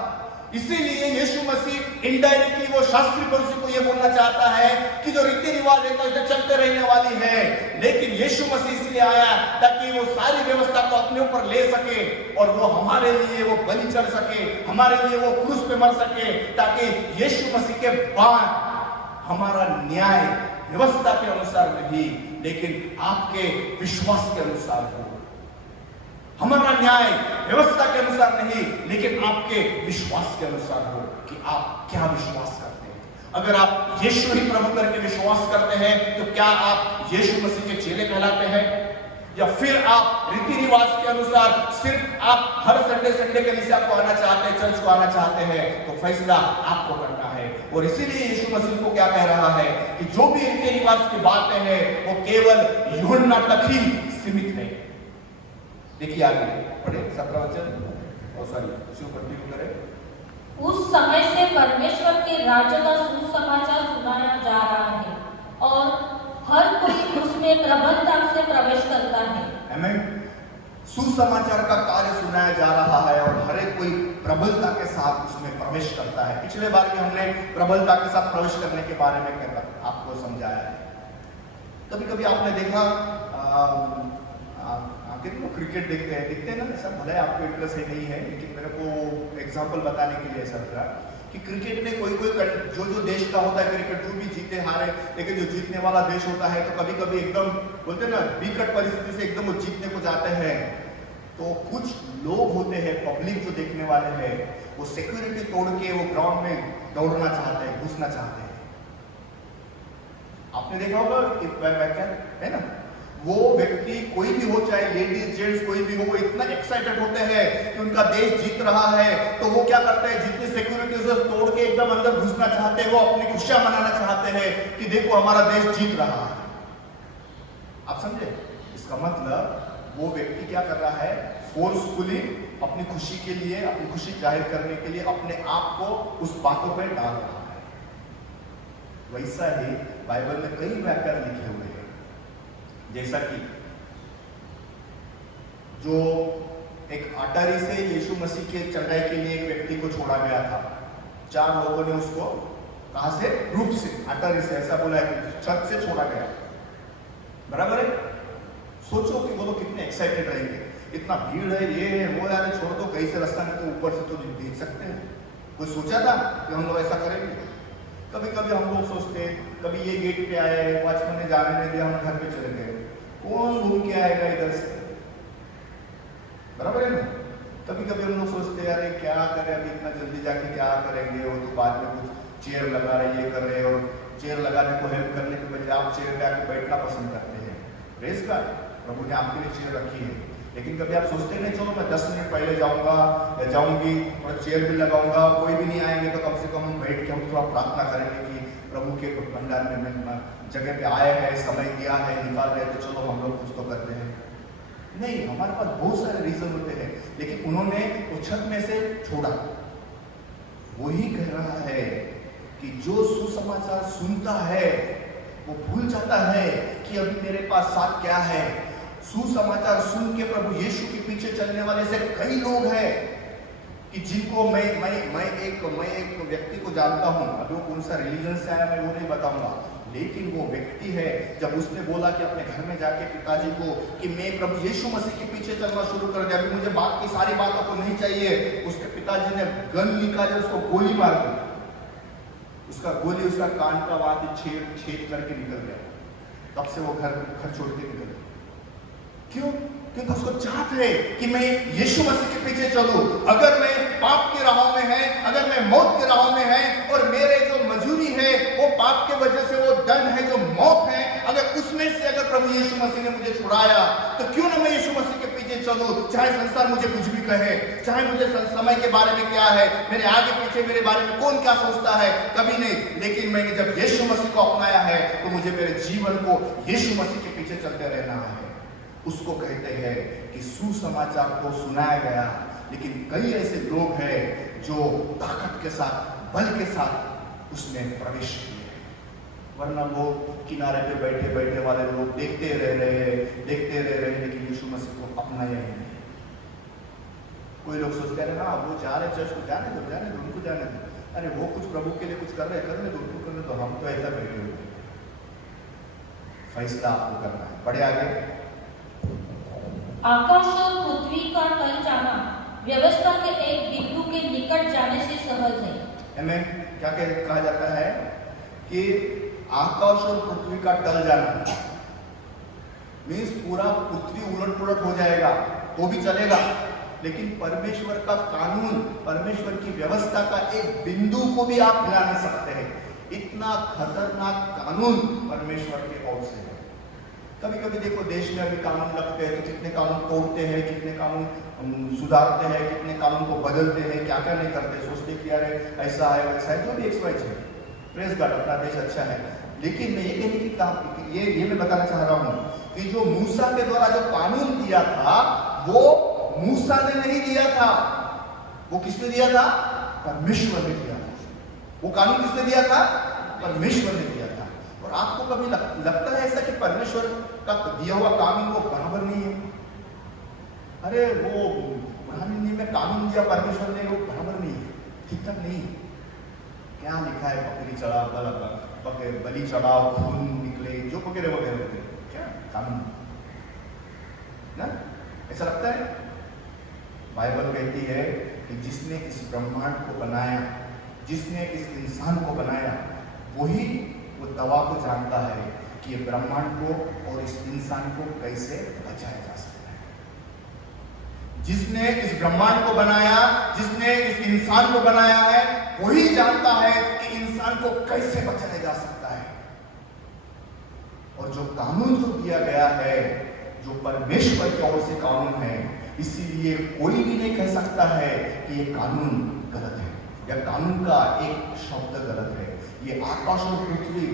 इसीलिए यीशु मसीह इनडायरेक्टली वो शास्त्री फरीसी को ये बोलना चाहता है कि जो रीति रिवाज है तो इसे चलते रहने वाली है, लेकिन यीशु मसीह इसलिए आया ताकि वो सारी व्यवस्था को अपने ऊपर ले सके और वो हमारे लिए वो बलि चढ़ सके, हमारे लिए वो क्रूस पे मर सके, ताकि यीशु मसीह के बाद हमारा न्याय व्यवस्था के अनुसार नहीं, लेकिन आपके विश्वास के अनुसार हो। हमारा न्याय व्यवस्था के अनुसार नहीं, लेकिन आपके विश्वास के अनुसार हो कि आप क्या विश्वास करते हैं। अगर आप यीशु ही प्रभु करके विश्वास करते हैं, तो क्या आप यीशु मसीह के चेले कहलाते हैं, या फिर आप रीति रिवाज के अनुसार सिर्फ आप हर संडे कलीसिया को आना चाहते हैं, चर्च को आना चाहते हैं, तो फैसला आपको करना है। और इसीलिए यीशु मसीह को क्या कह रहा है कि जो भी रीति रिवाज की बातें हैं वो केवल यूहन्ना तक ही सीमित है। देखिए आगे पढ़े 17 वचन, और सॉरी उसी को कंटिन्यू करें। उस समय से परमेश्वर के राज्य का सुसमाचार सुनाया जा रहा है और हर कोई उसमें प्रबलता से प्रवेश करता है। आमीन। सुसमाचार का कार्य सुनाया जा रहा है और हर एक कोई प्रबलता के साथ उसमें प्रवेश करता है। पिछले बार भी हमने प्रबलता के साथ प्रवेश करने के बारे में आपको समझाया है। कभी कभी आपने देखा कितने क्रिकेट देखते हैं ना, ऐसा भले आपको इंटरेस्ट है नहीं है, लेकिन मेरे को एग्जांपल बताने के लिए ऐसा लगा कि क्रिकेट में कोई जो देश का होता है क्रिकेट, जो भी जीते हारे, लेकिन जो जीतने वाला देश होता है तो कभी कभी एकदम बोलते हैं ना विकट परिस्थिति से एकदम वो जीतने को जाते हैं। तो कुछ लोग होते हैं पब्लिक जो देखने वाले हैं, वो सिक्योरिटी तोड़ के वो ग्राउंड में दौड़ना चाहते हैं, घुसना चाहते हैं। आपने देखा होगा है ना, वो व्यक्ति कोई भी हो, चाहे लेडीज जेंट्स कोई भी हो, वो इतना एक्साइटेड होते हैं कि उनका देश जीत रहा है, तो वो क्या करते हैं, जितनी सिक्योरिटी उसे तोड़ के एकदम अंदर घुसना चाहते हैं, वो अपनी खुशियां मनाना चाहते हैं कि देखो हमारा देश जीत रहा है। आप समझे? इसका मतलब वो व्यक्ति क्या कर रहा है, फोर्सफुली अपनी खुशी के लिए, अपनी खुशी जाहिर करने के लिए अपने आप को उस बातों पर डाल रहा है। वैसा ही बाइबल में कई व्याकरण लिखे हुए हैं, जैसा कि जो एक अटारी से यीशु मसीह के चढ़ाई के लिए एक व्यक्ति को छोड़ा गया था। 4 लोगों ने उसको कहां से, रूप से, अटारी से, ऐसा बोला है कि छत से छोड़ा गया। बराबर है? सोचो कि वो लोग कितने एक्साइटेड रहेंगे, इतना भीड़ है, ये है वो यार, छोड़ दो, कहीं से रास्ता में तो ऊपर से तो देख सकते हैं। कोई सोचा था कि हम लोग ऐसा करेंगे? कभी कभी हम लोग सोचते हैं, कभी ये गेट पे आए, वॉचमैन ने जाने नहीं दिया, हम घर पे चले गए, कौन घूम के आएगा इधर से? बराबर है ना? कभी कभी हम लोग सोचते हैं यार क्या करें, अभी इतना जल्दी जाके क्या करेंगे, वो तो बाद में कुछ चेयर लगा रहे, ये कर रहे, और चेयर लगाने को हेल्प करने के बजाय आप चेयर पे आके बैठना पसंद करते हैं। प्रेज़ गॉड, प्रभु ने आपके लिए चेयर रखी है। लेकिन कभी आप सोचते नहीं, चलो मैं 10 मिनट पहले जाऊंगा या जाऊंगी और चेयर भी लगाऊंगा, कोई भी नहीं आएंगे तो कम से कम हम बैठ के हम थोड़ा प्रार्थना करेंगे कि प्रभु के भंडार में जगह पे आए हैं, समय दिया है, निकाल रहे, तो चलो हम लोग कुछ तो करते हैं। नहीं, हमारे पास बहुत सारे रीजन होते हैं, लेकिन उन्होंने वो छत में से छोड़ा। वही कह रहा है कि जो सुसमाचार सुनता है वो भूल जाता है कि अभी मेरे पास साथ क्या है। सुसमाचार सुन के प्रभु यीशु के पीछे चलने वाले से कई लोग हैं कि जिनको मैं एक व्यक्ति को जानता हूं, अभी वो कौन सा रिलीजन से आया मैं वो नहीं बताऊंगा, लेकिन वो व्यक्ति है, जब उसने बोला कि अपने घर में जाके पिताजी को कि मैं प्रभु यीशु मसीह के पीछे चलना शुरू कर दिया, अभी मुझे बात की सारी बातों को नहीं चाहिए, उसके पिताजी ने गन निकाले, उसको गोली मार दी। उसका गोली उसका कान का वहां छेद करके निकल गया। तब से वो घर छोड़ के निकल गया। क्यों? क्योंकि उसको चाहत है कि मैं यीशु मसीह के पीछे चलूं। अगर मैं पाप के राहों में है, अगर मैं मौत के राहों में है, और मेरे जो मजूरी है वो पाप के वजह से वो दंड है जो मौत है, अगर उसमें से अगर प्रभु यीशु मसीह ने मुझे छुड़ाया, तो क्यों ना मैं यीशु मसीह के पीछे चलूं। चाहे संसार मुझे कुछ भी कहे, चाहे मुझे समय के बारे में क्या है, मेरे आगे पीछे मेरे बारे में कौन क्या सोचता है, कभी नहीं। लेकिन मैंने जब यीशु मसीह को अपनाया है तो मुझे मेरे जीवन को यीशु मसीह के पीछे चलते रहना है। उसको कहते हैं कि सुसमाचार को सुनाया गया, लेकिन कई ऐसे लोग हैं जो ताकत के साथ, बल के साथ उसमें प्रवेश किए, वरना लोग किनारे पे बैठे बैठे वाले लोग देखते रह रहे हैं, लेकिन यीशु मसीह को अपनाया ही नहीं। कोई लोग सोचते हैं ना वो जा रहे चर्च को, जाने दो उनको जाने दो, अरे वो कुछ प्रभु के लिए कुछ कर रहे, करने दो उनको करने दो, हम तो ऐसा बैठे हुए। फैसला आपको करना है। पढ़े आगे। आकाश और पृथ्वी का टल जाना व्यवस्था के एक बिंदु के निकट जाने से सहज है। हमें क्या कहा जाता है कि आकाश और पृथ्वी का टल जाना मीन्स पूरा पृथ्वी उलट पुलट हो जाएगा तो भी चलेगा, लेकिन परमेश्वर का कानून, परमेश्वर की व्यवस्था का एक बिंदु को भी आप हिला नहीं सकते हैं। इतना खतरनाक कानून परमेश्वर के ओर से है। कभी कभी देखो देश में अभी कानून लगते हैं तो कितने कानून तोड़ते हैं, कितने कानून सुधारते हैं, कितने कानून को बदलते हैं, क्या क्या नहीं करते, सोचते कि यार ऐसा है वैसा है, जो भी एक्सवाइज है। प्रेज़ गॉड, अपना देश अच्छा है। लेकिन मैं ये कहने की काम ये मैं बताना चाह रहा हूँ कि जो मूसा के द्वारा जो कानून दिया था वो मूसा ने नहीं दिया था, वो किसने दिया था? परमेश्वर ने दिया था। वो कानून किसने दिया था? परमेश्वर ने दिया था। और आपको कभी लगता है ऐसा कि परमेश्वर का दिया हुआ कानून वो बराबर नहीं है? अरे वो पुराने नियम में कानून दिया परमेश्वर ने, वो बराबर नहीं है, ठीक ठाक नहीं है। क्या लिखा है? बकरी चढ़ाओ, बलि चढ़ाओ, खून निकले, जो वगैरह वगैरह वगैरह, क्या कानून ना? ऐसा लगता है? बाइबल कहती है कि जिसने इस ब्रह्मांड को बनाया, जिसने इस इंसान को बनाया, वही वो दवा को जानता है कि ये ब्रह्मांड को और इस इंसान को कैसे बचाया जा सकता है। जिसने इस ब्रह्मांड को बनाया, जिसने इस इंसान को बनाया है, वही जानता है कि इंसान को कैसे बचाया जा सकता है। और जो कानून जो दिया गया है, जो परमेश्वर की ओर से कानून है, इसीलिए कोई भी नहीं कह सकता है कि ये कानून गलत है या कानून का एक शब्द गलत है। ये आकाश और पृथ्वी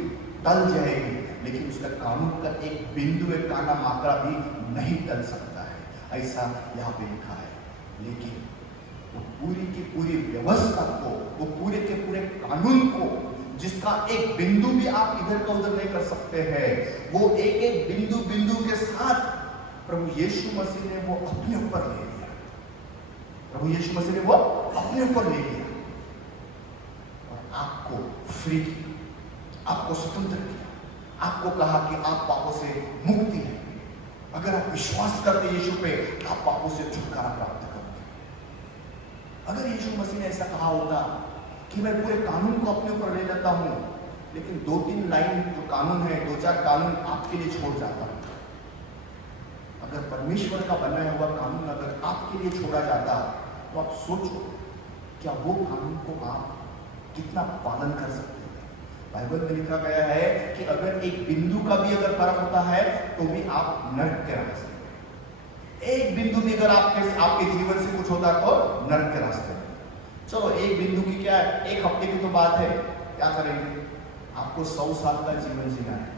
टल जाएगी, लेकिन उसका कानून का एक बिंदु, एक काना मात्रा भी नहीं टल सकता है, ऐसा यहाँ पे लिखा है। लेकिन वो पूरी की पूरी व्यवस्था को, वो पूरे के पूरे कानून को, जिसका एक बिंदु भी आप इधर का उधर नहीं कर सकते हैं, वो एक एक बिंदु बिंदु के साथ प्रभु यीशु मसीह ने वो अपने ऊपर ले लिया। प्रभु यीशु मसीह ने वो अपने ऊपर ले लिया और आपको फ्री किया, आपको स्वतंत्र किया, आपको कहा कि आप पापों से मुक्ति है। अगर आप विश्वास करते यीशु पे, आप पापों से छुटकारा प्राप्त करते। अगर यीशु मसीह ने ऐसा कहा होता कि मैं पूरे कानून को अपने ऊपर ले लेता हूं, लेकिन 2-3 लाइन जो कानून है, 2-4 कानून आपके लिए छोड़ जाता हूं। अगर परमेश्वर का बनाया हुआ कानून अगर आपके लिए छोड़ा जाता, तो आप सोचो क्या वो कानून को आप कितना पालन कर सकते हैं। बाइबल में लिखा गया है कि अगर एक बिंदु का भी अगर फर्क होता है तो भी आप नरक के रास्ते में, एक बिंदु भी अगर आपके जीवन से कुछ होता तो नरक के रास्ते में। चलो एक बिंदु की क्या है, एक हफ्ते की तो बात है, क्या करेंगे? आपको 100 साल का जीवन जीना है।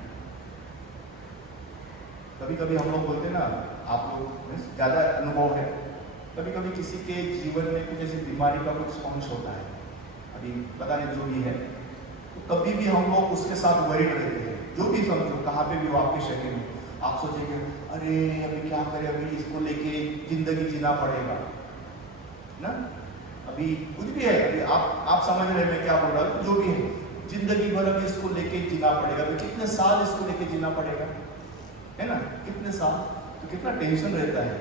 कभी कभी हम लोग बोलते हैं ना, आप लोग ज्यादा अनुभव है, कभी कभी किसी के जीवन में कुछ ऐसी बीमारी का कुछ अंश होता है, अभी पता नहीं जो भी है, तो कभी भी हम लोग उसके साथ वरीड रहते हैं। जो भी समझो, कहाँ पे भी हो आपके शरीर में, आप सोचेंगे अरे अभी क्या करें, अभी इसको लेके जिंदगी जीना पड़ेगा ना। अभी कुछ भी है, अभी आप समझ रहे हैं मैं क्या बोल रहा हूँ, जो भी है, जिंदगी भर अभी इसको लेके जीना पड़ेगा। अभी कितने साल इसको लेके जीना पड़ेगा, है ना? कितने साल, तो कितना टेंशन रहता है।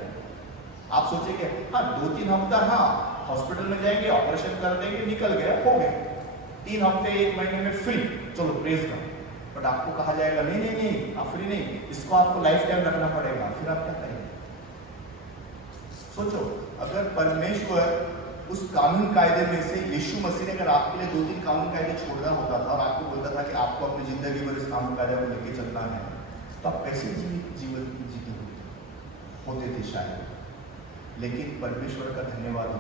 आप सोचेंगे हाँ 2-3 हफ्ता, हाँ हॉस्पिटल में जाएंगे, ऑपरेशन कर देंगे, निकल गया, हो गया। 3 हफ्ते 1 महीने में फ्री, चलो प्रेज कर। बट आपको कहा जाएगा नहीं नहीं नहीं, आप फ्री नहीं, इसको आपको लाइफ टाइम रखना पड़ेगा। फिर आप क्या करेंगे? सोचो, अगर परमेश्वर उस कानून कायदे में से यीशु मसीह ने अगर आपके लिए 2-3 कानून कायदे छोड़ रहा होता था और आपको बोलता था कि आपको अपनी जिंदगी भर इस कानून कायदे को लेके चलना है, तो आप कैसे जीवन जीते होते थे शायद। लेकिन परमेश्वर का धन्यवाद हो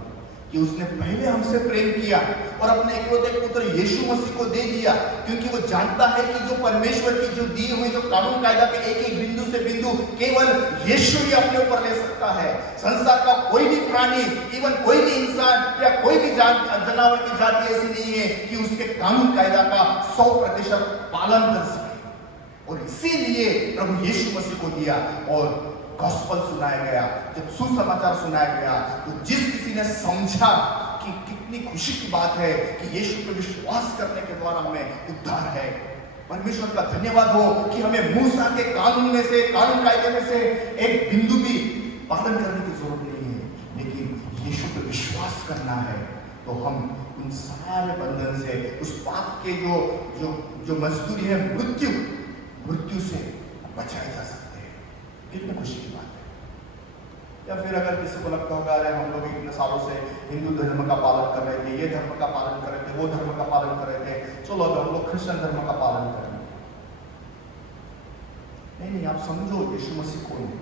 कि उसने पहले हमसे प्रेम किया और अपने इकलौते पुत्र यीशु मसीह को दे दिया, क्योंकि वो जानता है कि जो परमेश्वर की जो दी हुई जो कानून कायदा के एक एक बिंदु से बिंदु केवल यीशु ही अपने ऊपर ले सकता है। संसार का कोई भी प्राणी, इवन कोई भी इंसान या कोई भी जानवर की जाति ऐसी नहीं है कि उसके कानून कायदा का 100% पालन कर सके। और इसीलिए प्रभु यीशु मसीह को दिया और गॉस्पेल सुनाया गया। जब सुसमाचार सुनाया गया तो जिस किसी ने समझा कि कितनी खुशी की बात है कि यीशु पर विश्वास करने के द्वारा हमें उद्धार है, परमेश्वर का धन्यवाद हो कि हमें मूसा के कानून में से, कानून कायदे में से एक बिंदु भी पालन करने की जरूरत नहीं है, लेकिन यीशु पर विश्वास करना है। तो हम उन सारे बंधन से, उस पाप के जो मजदूरी है मृत्यु से बचाए जा सकते हैं। कितनी खुशी की बात है। या फिर अगर किसी को लगता होगा अरे हम लोग इतने सालों से हिंदू धर्म का पालन कर रहे थे, ये धर्म का पालन कर रहे थे, वो धर्म का पालन कर रहे थे, चलो अब हम लोग क्रिश्चियन धर्म का पालन करें। नहीं, आप समझो यीशु मसीह कौन है।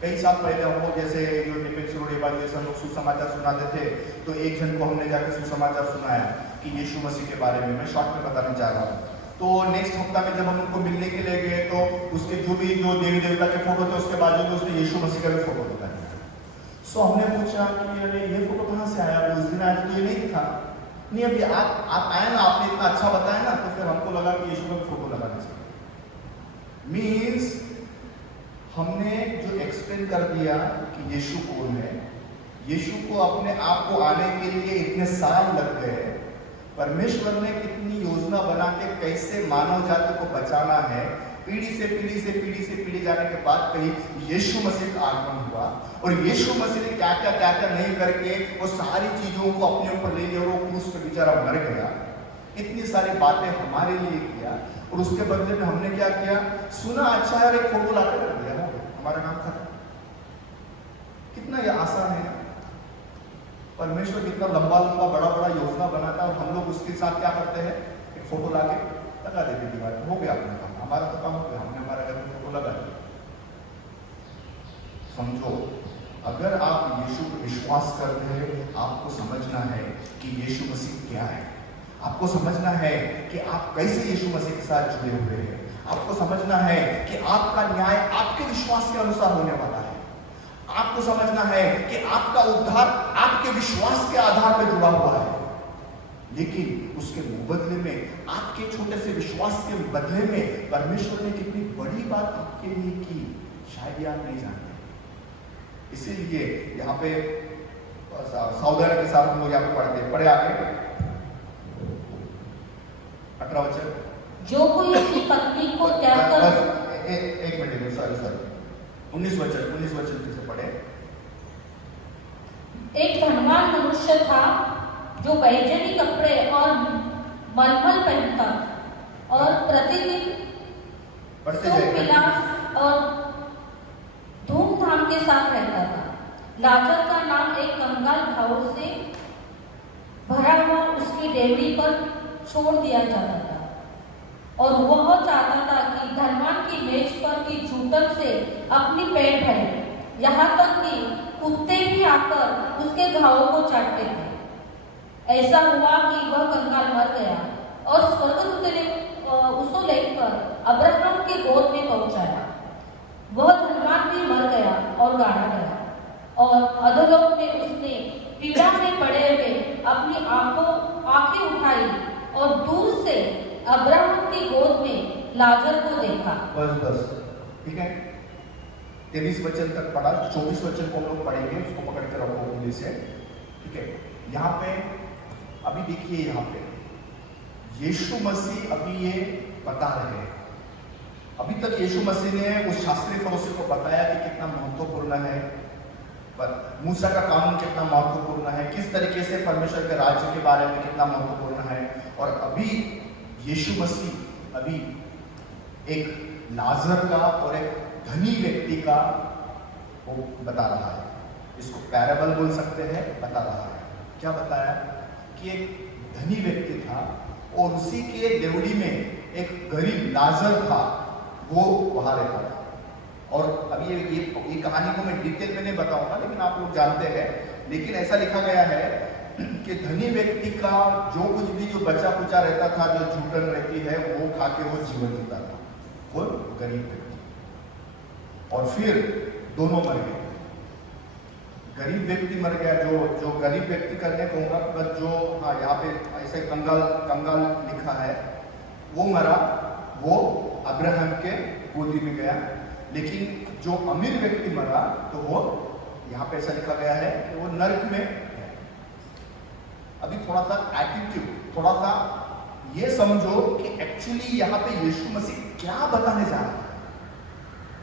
कई साल पहले हम लोग जैसे जो जैसे हम लोग सुसमाचार सुनाते थे, तो एक जन को हमने जाकर सुसमाचार सुनाया कि यीशु मसीह के बारे में। मैं शॉर्ट में बताने जा रहा हूँ। तो नेक्स्ट हफ्ता में जब हम उनको मिलने के लिए गए तो उसके जो देवी देवता के फोटो थे उसके बाजू में उसने यीशु मसीह का भी फोटो दिखा दिया। सो हमने पूछा कि अरे ये फोटो कहाँ से आया, उस दिन आया तो ये नहीं था। नहीं अभी आप आए ना, आपने इतना अच्छा बताया ना, तो फिर हमको लगा कि यीशु का फोटो लगाना चाहिए। मीन्स हमने जो एक्सप्लेन कर दिया कि यीशु कौन है, यीशु को अपने आप को आने के लिए इतने साल लग गए, परमेश्वर ने कितनी योजना बना के कैसे मानव जाति को बचाना है, पीढ़ी से पीढ़ी जाने के बाद कहीं यीशु मसीह का आगमन हुआ, और यीशु मसीह ने क्या क्या नहीं करके वो सारी चीजों को अपने ऊपर ले लिया और वो क्रूस पे बेचारा मर गया, इतनी सारी बातें हमारे लिए किया, और उसके बदले में हमने क्या किया, सुना अच्छा है और एक फोटो लाकर रख दिया, हमारा काम खत्म। कितना ये आसान है। परमेश्वर कितना लंबा बड़ा योजना बनाता है, और हम लोग उसके साथ क्या करते हैं, एक फोटो लाके लगा देते दीवार पे, हो गया अपना काम, हमारा तो काम हो गया, हमने हमारा घर में फोटो लगा दिया। समझो, अगर आप यीशु पर विश्वास करते हैं, आपको समझना है कि यीशु मसीह क्या है, आपको समझना है कि आप कैसे यीशु मसीह के साथ जुड़े हुए हैं, आपको समझना है कि आपका न्याय आपके विश्वास के अनुसार होने वाला है, आपको समझना है कि आपका उद्धार आपके विश्वास के आधार पर जुड़ा हुआ है। लेकिन उसके बदले में, आपके छोटे से विश्वास के बदले में परमेश्वर ने कितनी बड़ी बात आपके लिए की, शायद आप नहीं जानते। इसीलिए यहाँ पे सावधानी के साथ हम लोग यहाँ पे पढ़े आगे 18 वचन, जो कोई अपनी पत्नी को त्याग कर, एक मिनट, सॉरी 19 वचन से पढ़े। एक धनवान मनुष्य था जो बैजनी कपड़े और मलमल पहनता और प्रतिदिन विलास और धूमधाम के साथ रहता था। लाजर का नाम एक कंगाल घावों से भरा हुआ उसकी डेवड़ी पर छोड़ दिया जाता था, और वह चाहता था कि धनवान की मेज पर की जूठन से अपनी पेट भरे, यहाँ तक कि कुत्ते भी आकर उसके घावों को चाटते थे। ऐसा हुआ कि वह कंगाल मर गया, और स्वर्गदूत ने उसको लेकर अब्राहम की गोद में पहुंचाया। वह धनवान भी मर गया और गाड़ा गया, और अधोलोक में उसने पीड़ा में पड़े हुए अपनी आंखें उठाई और दूर से अब्राहम की गोद में लाजर को देखा। बस ठीक है, 23 वचन तक पढ़ा, 24 वचन को हम लोग पढ़ेंगे, उसको पकड़ के रखो उंगली से, ठीक है। यहाँ पे अभी देखिए, यहाँ पे यीशु मसीह अभी ये बता रहे हैं, अभी तक यीशु मसीह ने उस शास्त्रीय फरोशी को बताया कि कितना महत्वपूर्ण है, मूसा का कानून कितना महत्वपूर्ण है, किस तरीके से परमेश्वर के राज्य के बारे में कितना महत्वपूर्ण है, और अभी यीशु मसीह अभी एक लाजर का और एक धनी व्यक्ति का वो बता रहा है, इसको पैराबल बोल सकते हैं, बता रहा है। क्या बताया कि एक धनी व्यक्ति था और उसी के देवड़ी में एक गरीब लाजर था, वो वहां रहता था। और अभी ये कहानी को मैं डिटेल में नहीं बताऊंगा, लेकिन आप लोग जानते हैं। लेकिन ऐसा लिखा गया है कि धनी व्यक्ति का जो कुछ भी जो बचा कुचा रहता था, जो जूठन रहती है, वो खा के वो जीवन जीता था, वो गरीब व्यक्ति। और फिर दोनों मर गए, गरीब व्यक्ति मर गया, जो गरीब व्यक्ति करने कहूँगा, बस जो यहाँ पे ऐसे कंगाल लिखा है, वो मरा, वो अब्राहम के गोदी में गया। लेकिन जो अमीर व्यक्ति मरा, तो वो यहाँ पे ऐसा लिखा गया है कि वो नरक में। अभी थोड़ा सा एटीट्यूड, थोड़ा सा ये समझो कि एक्चुअली यहाँ पे यीशु मसीह क्या बताने जा रहा है।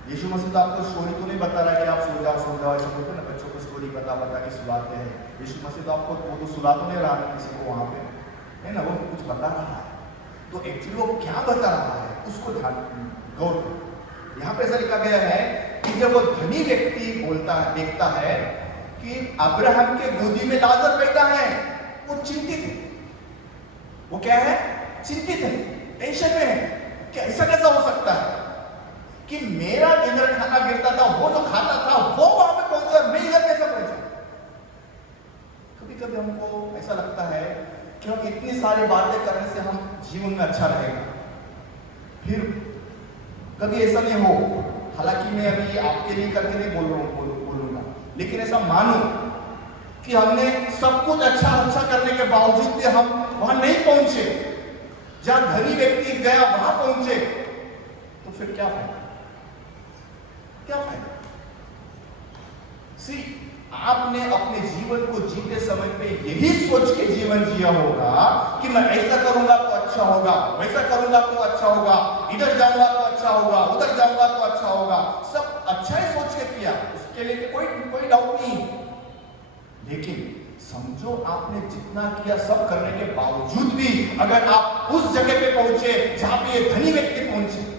यीशु मसीह तो आपको स्टोरी तो नहीं बता रहा कि आप सो जाओ ऐसा बोलते ना, बच्चों को स्टोरी बता के सुलाते हैं। यीशु मसीह तो आपको वो तो सुला तो नहीं रहा है किसी को वहाँ पे, है ना, वो कुछ बता रहा है। तो एक्चुअली वो क्या बता रहा है, उसको ध्यान गौर करो। यहाँ पे ऐसा लिखा गया है कि जब वो धनी व्यक्ति देखता है कि अब्राहम के गोदी में लाजर बैठा है, वो चिंतित है। वो क्या है? चिंतित है, टेंशन में है कि ऐसा कैसा हो सकता है कि मेरा जिधर खाना गिरता था, वो जो खाता था, वो वहां पे पहुंचा, मैं इधर कैसे पहुंचा। कभी कभी हमको ऐसा लगता है कि हम इतनी सारी बातें करने से हम जीवन में अच्छा रहेगा, फिर कभी ऐसा नहीं हो। हालांकि मैं अभी आपके लिए करके नहीं बोलूंगा, लेकिन ऐसा मानो कि हमने सब कुछ अच्छा करने के बावजूद भी हम वहां नहीं पहुंचे, जहां धनी व्यक्ति गया वहां पहुंचे, तो फिर क्या फायदा? क्या फायदा? सी, आपने अपने जीवन को जीते समय पे यही सोच के जीवन जिया होगा कि मैं ऐसा करूंगा तो अच्छा होगा, वैसा करूंगा तो अच्छा होगा, इधर जाऊंगा तो अच्छा होगा, उधर जाऊंगा तो अच्छा होगा, सब अच्छा ही सोच के किया, उसके लिए कोई डाउट नहीं। लेकिन समझो आपने जितना किया सब करने के बावजूद भी अगर आप उस जगह पे पहुंचे जहां पे ये धनी व्यक्ति पहुंचे,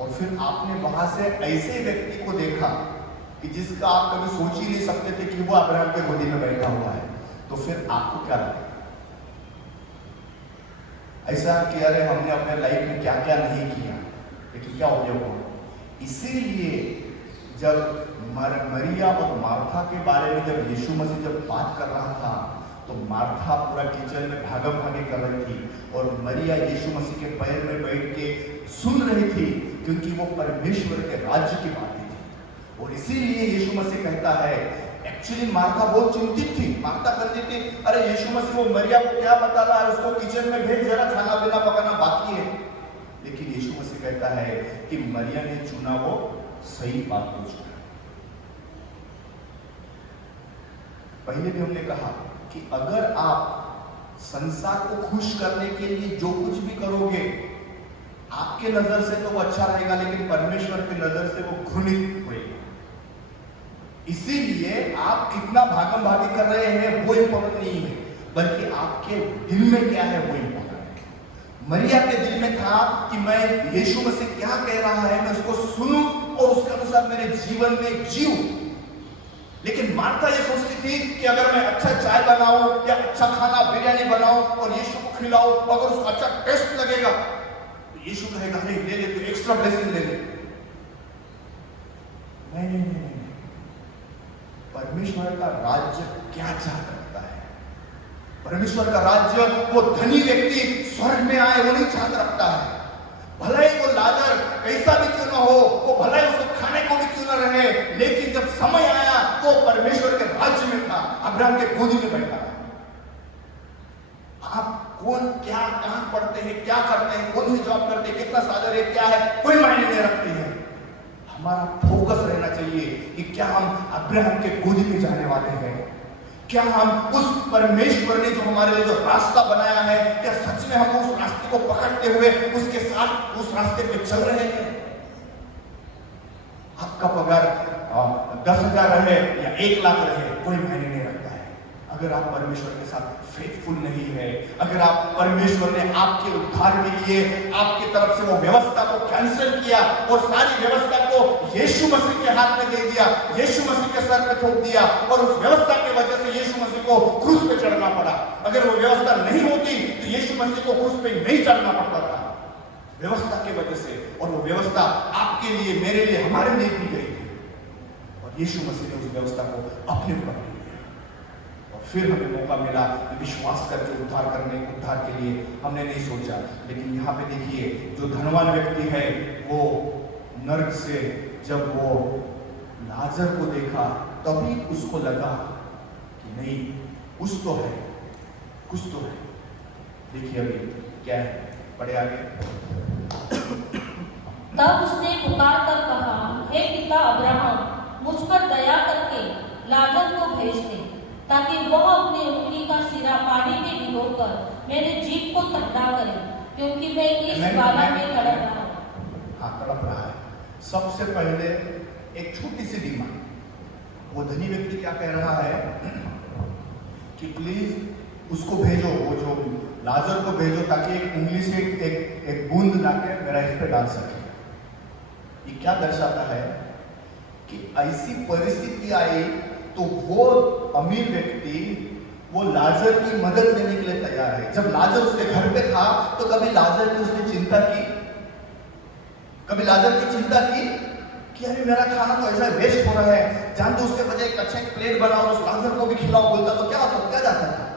और फिर आपने वहां से ऐसे व्यक्ति को देखा कि जिसका आप कभी सोच ही नहीं सकते थे कि वो अब्राहम के गोदी में बैठा हुआ है, तो फिर आपको क्या लगा? ऐसा कि अरे हमने अपने लाइफ में क्या क्या नहीं किया, लेकिन क्या उपयोग हुआ? इसीलिए जब मरिया और मार्था के बारे में जब यीशु मसीह जब बात कर रहा था, तो मार्था पूरा किचन में भागम भागी कर रही थी और मरिया यीशु मसीह के पैर में बैठ के सुन रही थी, क्योंकि वो परमेश्वर के राज्य की बातें थी। और इसीलिए यीशु मसीह कहता है, एक्चुअली मार्था बहुत चिंतित थी। मार्था कहती थी, अरे यीशु मसीह वो मरिया को क्या बता रहा है, उसको किचन में भेज, जरा खाना पीना पकाना बाकी है। लेकिन यीशु मसीह कहता है कि मरिया ने चुना वो सही बात को चुना। पहले भी हमने कहा कि अगर आप संसार को खुश करने के लिए जो कुछ भी करोगे, आपके नजर से तो वो अच्छा रहेगा, लेकिन परमेश्वर की नजर से वो घृणित होएगा। इसीलिए आप कितना भागम भागी कर रहे हैं वो इंपॉर्टेंट नहीं है, बल्कि आपके दिल में क्या है वो इंपॉर्टेंट है। मरिया के दिल में था कि मैं यीशु मसीह क्या कह रहा है, मैं उसको सुनूं और उसके अनुसार मेरे जीवन में जीऊं। लेकिन मार्था ये सोचती थी कि अगर मैं अच्छा चाय बनाऊं या अच्छा खाना बिरयानी बनाऊं और यीशु को खिलाऊं, अगर उसको अच्छा टेस्ट लगेगा तो यीशु कहेगा, अरे ले ले, तो एक्स्ट्रा ब्लेसिंग ले ले। नहीं, परमेश्वर का राज्य क्या चाह रखता है? परमेश्वर का राज्य वो धनी व्यक्ति स्वर्ग में आए वो नहीं चाहता रखता है। भले ही वो लाजर कैसा भी क्यों ना हो, वो भले ही उसको खाने को भी क्यों ना रहे, लेकिन जब समय आया तो परमेश्वर के राज्य में था, अब्राहम के गोदी में बैठा था। आप कौन क्या कहां पढ़ते हैं, क्या करते हैं, कौन सी जॉब करते हैं, कितना सादर है, क्या है, कोई मायने नहीं रखती है। हमारा फोकस रहना चाहिए कि क्या हम अब्राहम के गोदी में जाने वाले हैं, क्या हम उस परमेश्वर ने जो हमारे लिए जो रास्ता बनाया है, क्या सच में हम उस रास्ते को पकड़ते हुए उसके साथ उस रास्ते पे चल रहे हैं? आपका पगार 10,000 रहे या 1 लाख रहे, कोई मायने नहीं रखता है। अगर आप परमेश्वर के साथ फेथफुल नहीं है, अगर आप परमेश्वर ने आपके उद्धार के लिए आपकी तरफ से वो व्यवस्था को कैंसिल किया और सारी व्यवस्था को यीशु मसीह के हाथ में दे दिया, यीशु मसीह के सर पे थोप दिया, और उस व्यवस्था की वजह से यीशु मसीह को क्रूस पे चढ़ना पड़ा। अगर वो व्यवस्था नहीं होती तो यीशु मसीह को क्रूस पे नहीं चढ़ना पड़ता था, व्यवस्था की वजह से। और वो व्यवस्था आपके लिए, मेरे लिए, हमारे लिए दी गई थी, और यीशु मसीह ने उस व्यवस्था को अपने ऊपर ले लिया। और फिर हमें मौका मिला विश्वास करके उद्धार के लिए। हमने नहीं सोचा, लेकिन यहाँ पे देखिए, जो धनवान व्यक्ति है वो नर्क से जब वो लाजर को देखा तभी उसको लगा कि नहीं, कुछ तो है। देखिए अभी क्या है, पढ़े आगे। तब उसने पुकार कर कहा, हे पिता अब्राहम, मुझ पर दया करके लाजर को भेज दे, ताकि वह अपनी उंगली का सिरा पानी में भिगोकर मेरे जीभ को ठंडा करे, क्योंकि मैं इस ज्वाला में तड़प रहा हूं। हाँ, तड़प रहा है। सबसे पहले एक छोटी सी डिमांड, वो धनी व्यक्ति क्या कह रहा है कि प्लीज उसको भेजो, वो जो लाजर को भेजो, ताकि एक उंगली से एक बूंद लाके मेरा इस पे डाल सके। ये क्या दर्शाता है कि ऐसी परिस्थिति आई तो वो अमीर व्यक्ति वो लाजर की मदद लेने के लिए तैयार है। जब लाजर उसके घर पे था तो कभी लाजर की उसने चिंता की? कभी लाजर की चिंता की कि अरे मेरा खाना तो ऐसा वेस्ट हो रहा है, जान तो उसके बजाय एक अच्छा प्लेट बनाओ, उस लाजर को भी खिलाओ, बोलता तो क्या जाता था।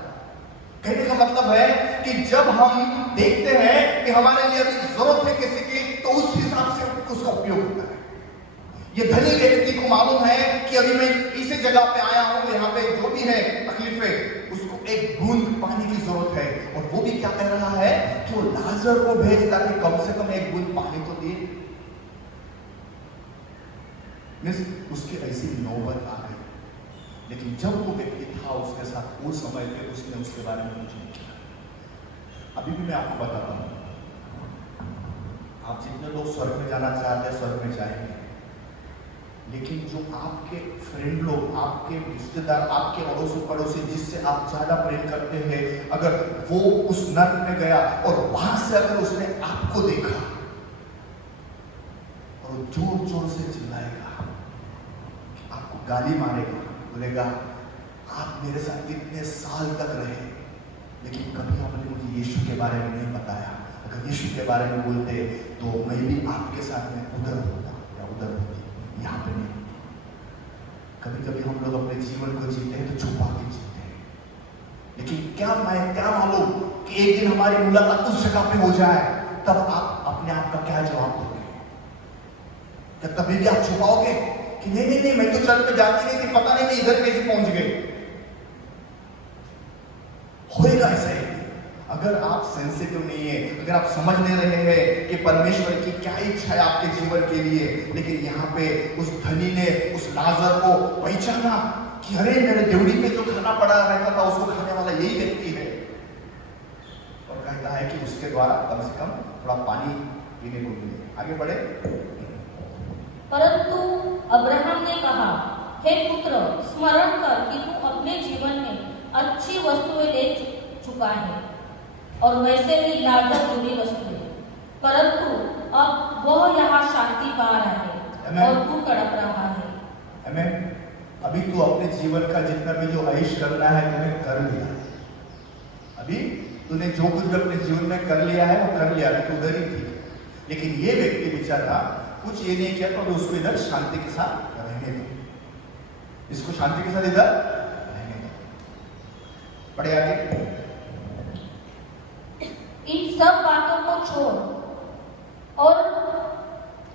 कहने का मतलब है कि जब हम देखते हैं कि हमारे लिए अभी जरूरत है किसी की, तो उस हिसाब से उसका उपयोग होता है। ये धनी व्यक्ति को मालूम है कि अभी मैं इसी जगह पे आया हूं, यहाँ पे जो भी है तकलीफें, उसको एक बूंद पानी की जरूरत है। और वो भी क्या कह रहा है कि वो लाजर को भेज ताकि कम से कम एक बूंद पानी तो दे। उसकी ऐसी नौबत आ गई, लेकिन जब वो व्यक्ति था उसके साथ वो समय पे उसने उसके बारे में कुछ नहीं किया। अभी भी मैं आपको बताता हूं, आप जितने लोग स्वर्ग में जाना चाहते हैं स्वर्ग में जाएंगे, लेकिन जो आपके फ्रेंड लोग, आपके रिश्तेदार, आपके अड़ोसी पड़ोसी जिससे आप ज्यादा प्रेम करते हैं, अगर वो उस नर्क में गया और वहां से अगर उसने आपको देखा और जोर जोर से चिल्लाएगा, आपको गाली मारेगा, बोलेगा आप मेरे साथ कितने साल तक रहे लेकिन कभी आपने मुझे यीशु के बारे में नहीं बताया, अगर यीशु के बारे में बोलते तो मैं भी आपके साथ में उधर होता या उधर होती, यहाँ पे नहीं। कभी कभी हम लोग अपने जीवन को जीते हैं तो छुपा के जीते हैं, लेकिन क्या मालूम कि एक दिन हमारी मुलाकात उस जगह पे हो जाए, तब आप अपने आप का क्या जवाब दोगे? क्या तभी भी आप छुपाओगे कि नहीं मैं तो चर्च में जाती नहीं थी, पता नहीं मैं इधर कैसे पहुंच गई? होएगा ऐसा ही। अगर आप सेंसिटिव नहीं है, अगर आप समझ नहीं रहे हैं कि परमेश्वर की क्या इच्छा है आपके जीवन के लिए, लेकिन यहाँ पे उस धनी ने उस लाजर को पहचाना कि अरे मेरे देवड़ी पे जो खाना पड़ा रहता था उसको खाने वाला यही व्यक्ति है, और कहता है कि उसके द्वारा कम से कम थोड़ा पानी पीने को मिले। आगे बढ़े। परंतु अब्राहम ने कहा, हे पुत्र, स्मरण कर कि तू अपने जीवन में अच्छी वस्तुएं ले चुका है और वैसे भी लाजर बुरी वस्तु है, परंतु अब वह यहाँ शांति पा रहा है और तू तड़प रहा है। आमीन। अभी तू अपने जीवन का जितना भी जो आयुष करना है तूने कर लिया। अभी तूने जो कुछ भी अपने जीवन में कर लिया है वो कर लिया, अभी तू उधर ही थी। लेकिन ये व्यक्ति बेचारा कुछ ये नहीं किया तो उसको इधर शांति के साथ रहने दो, इसको शांति के साथ इधर रहने दो। पढ़े आगे। इन सब बातों को छोड़ और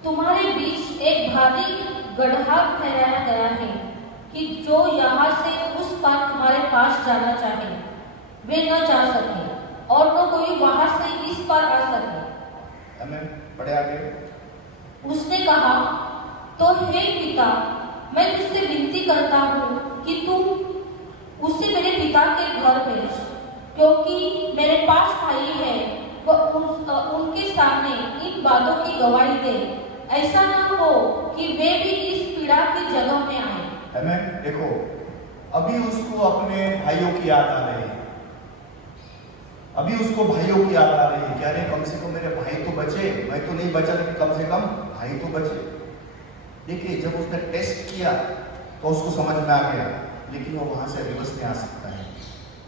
तुम्हारे बीच एक भारी गड्ढा ठहराया गया है कि जो यहाँ से उस पार तुम्हारे पास जाना चाहे वे न जा सके और न कोई वहां से इस पार आ सके। आमीन। पढ़े आगे। उसने कहा, तो हे पिता, मैं तुझसे विनती करता हूँ कि तू उसे मेरे पिता के घर भेज, क्योंकि मेरे पास भाई है, उनके सामने इन बातों की गवाही दे, ऐसा न हो कि वे भी इस पीड़ा की जगह में आए। आमीन। देखो, अभी उसको अपने भाइयों की याद आ रही है, अभी उसको भाइयों की याद आ रही है, कह रहे कम से कम मेरे भाई तो बचे, मैं तो नहीं बचा लेकिन कम से कम भाई तो बचे। देखिए, जब उसने टेस्ट किया तो उसको समझ में आ गया, लेकिन वो वहां से रिवर्स नहीं आ सकता है।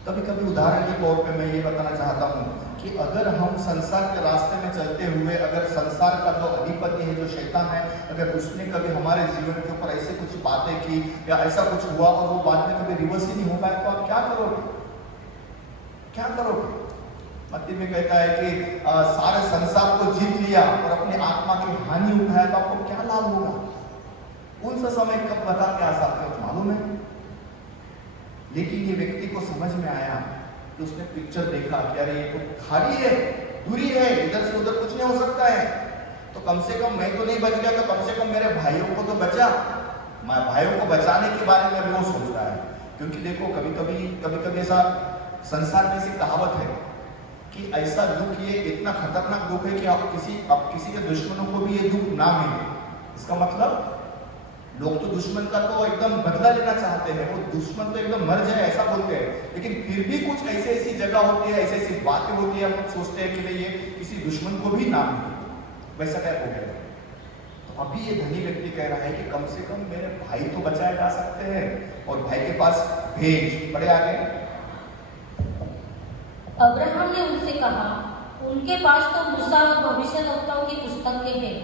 कभी कभी उदाहरण के तौर पे मैं ये बताना चाहता हूँ कि अगर हम संसार के रास्ते में चलते हुए, अगर संसार का जो अधिपति है, जो शैतान है, अगर उसने कभी हमारे जीवन के ऊपर ऐसे कुछ बातें की या ऐसा कुछ हुआ और वो बाद में कभी रिवर्स ही नहीं हो पाए, तो आप क्या करोगे? क्या करोगे? मत्ती में कहता है कि सारे संसार को जीत लिया और अपनी आत्मा की हानि उठाया तो आपको क्या लाभ होगा? उन सा समय कब बता के आ सकते हो मालूम है? लेकिन ये व्यक्ति को समझ में आया कि उसने पिक्चर देखा कि अरे ये तो खाली है, दूरी है, इधर से उधर कुछ नहीं हो सकता है, तो कम से कम मैं तो नहीं बच गया तो कम से कम मेरे भाइयों को तो बचा। मैं भाइयों को बचाने के बारे में भी वो सोच रहा है, क्योंकि देखो कभी कभी ऐसा संसार में ऐसी कहावत है कि ऐसा दुख, ये इतना खतरनाक दुख है कि आप किसी के दुश्मनों को भी ये दुख ना मिले। इसका मतलब लोग तो दुश्मन का तो एकदम बदला लेना चाहते हैं, वो दुश्मन तो एकदम मर जाए ऐसा बोलते हैं, लेकिन फिर भी कुछ ऐसी जगह होती है, ऐसी बातें होती है, हम सोचते हैं कि नहीं ये किसी दुश्मन को भी ना मिले, वैसा टाइप हो गया। तो अभी ये धनी व्यक्ति कह रहा है कि कम से कम मेरे भाई तो बचाए जा सकते हैं और भाई के पास भेज। पढ़े आगे। अब्राहम ने उनसे कहा, उनके पास तो मूसा और भविष्यवक्ताओं की पुस्तकें हैं,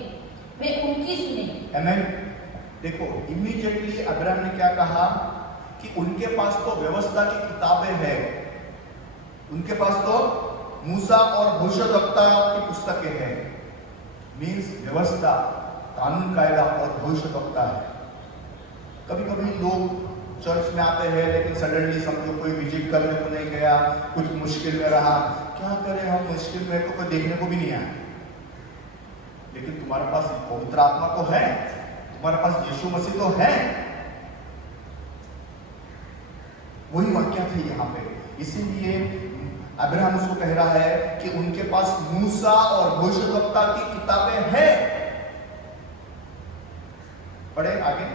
वे उनकी सुने। आमीन। देखो, इमीडिएटली अब्राहम ने क्या कहा कि उनके पास तो व्यवस्था की किताबें हैं, उनके पास तो मूसा और भविष्यवक्ता की पुस्तकें हैं। मीन्स व्यवस्था, कानून कायदा और भविष्यवक्ता है। कभी कभी लोग चर्च में आते हैं लेकिन सडनली समझो कोई विजिट करने को नहीं गया, कुछ मुश्किल में रहा, क्या करें हम, मुश्किल में तो कोई देखने को भी नहीं आया। लेकिन तुम्हारे पास पवित्र आत्मा तो है, तुम्हारे पास यीशु मसीह तो है। वही वाक्य थे यहाँ पे। इसीलिए अब्राहम उसको कह रहा है कि उनके पास मूसा और भविष्यवक्ता की किताबें हैं। पढ़े आगे।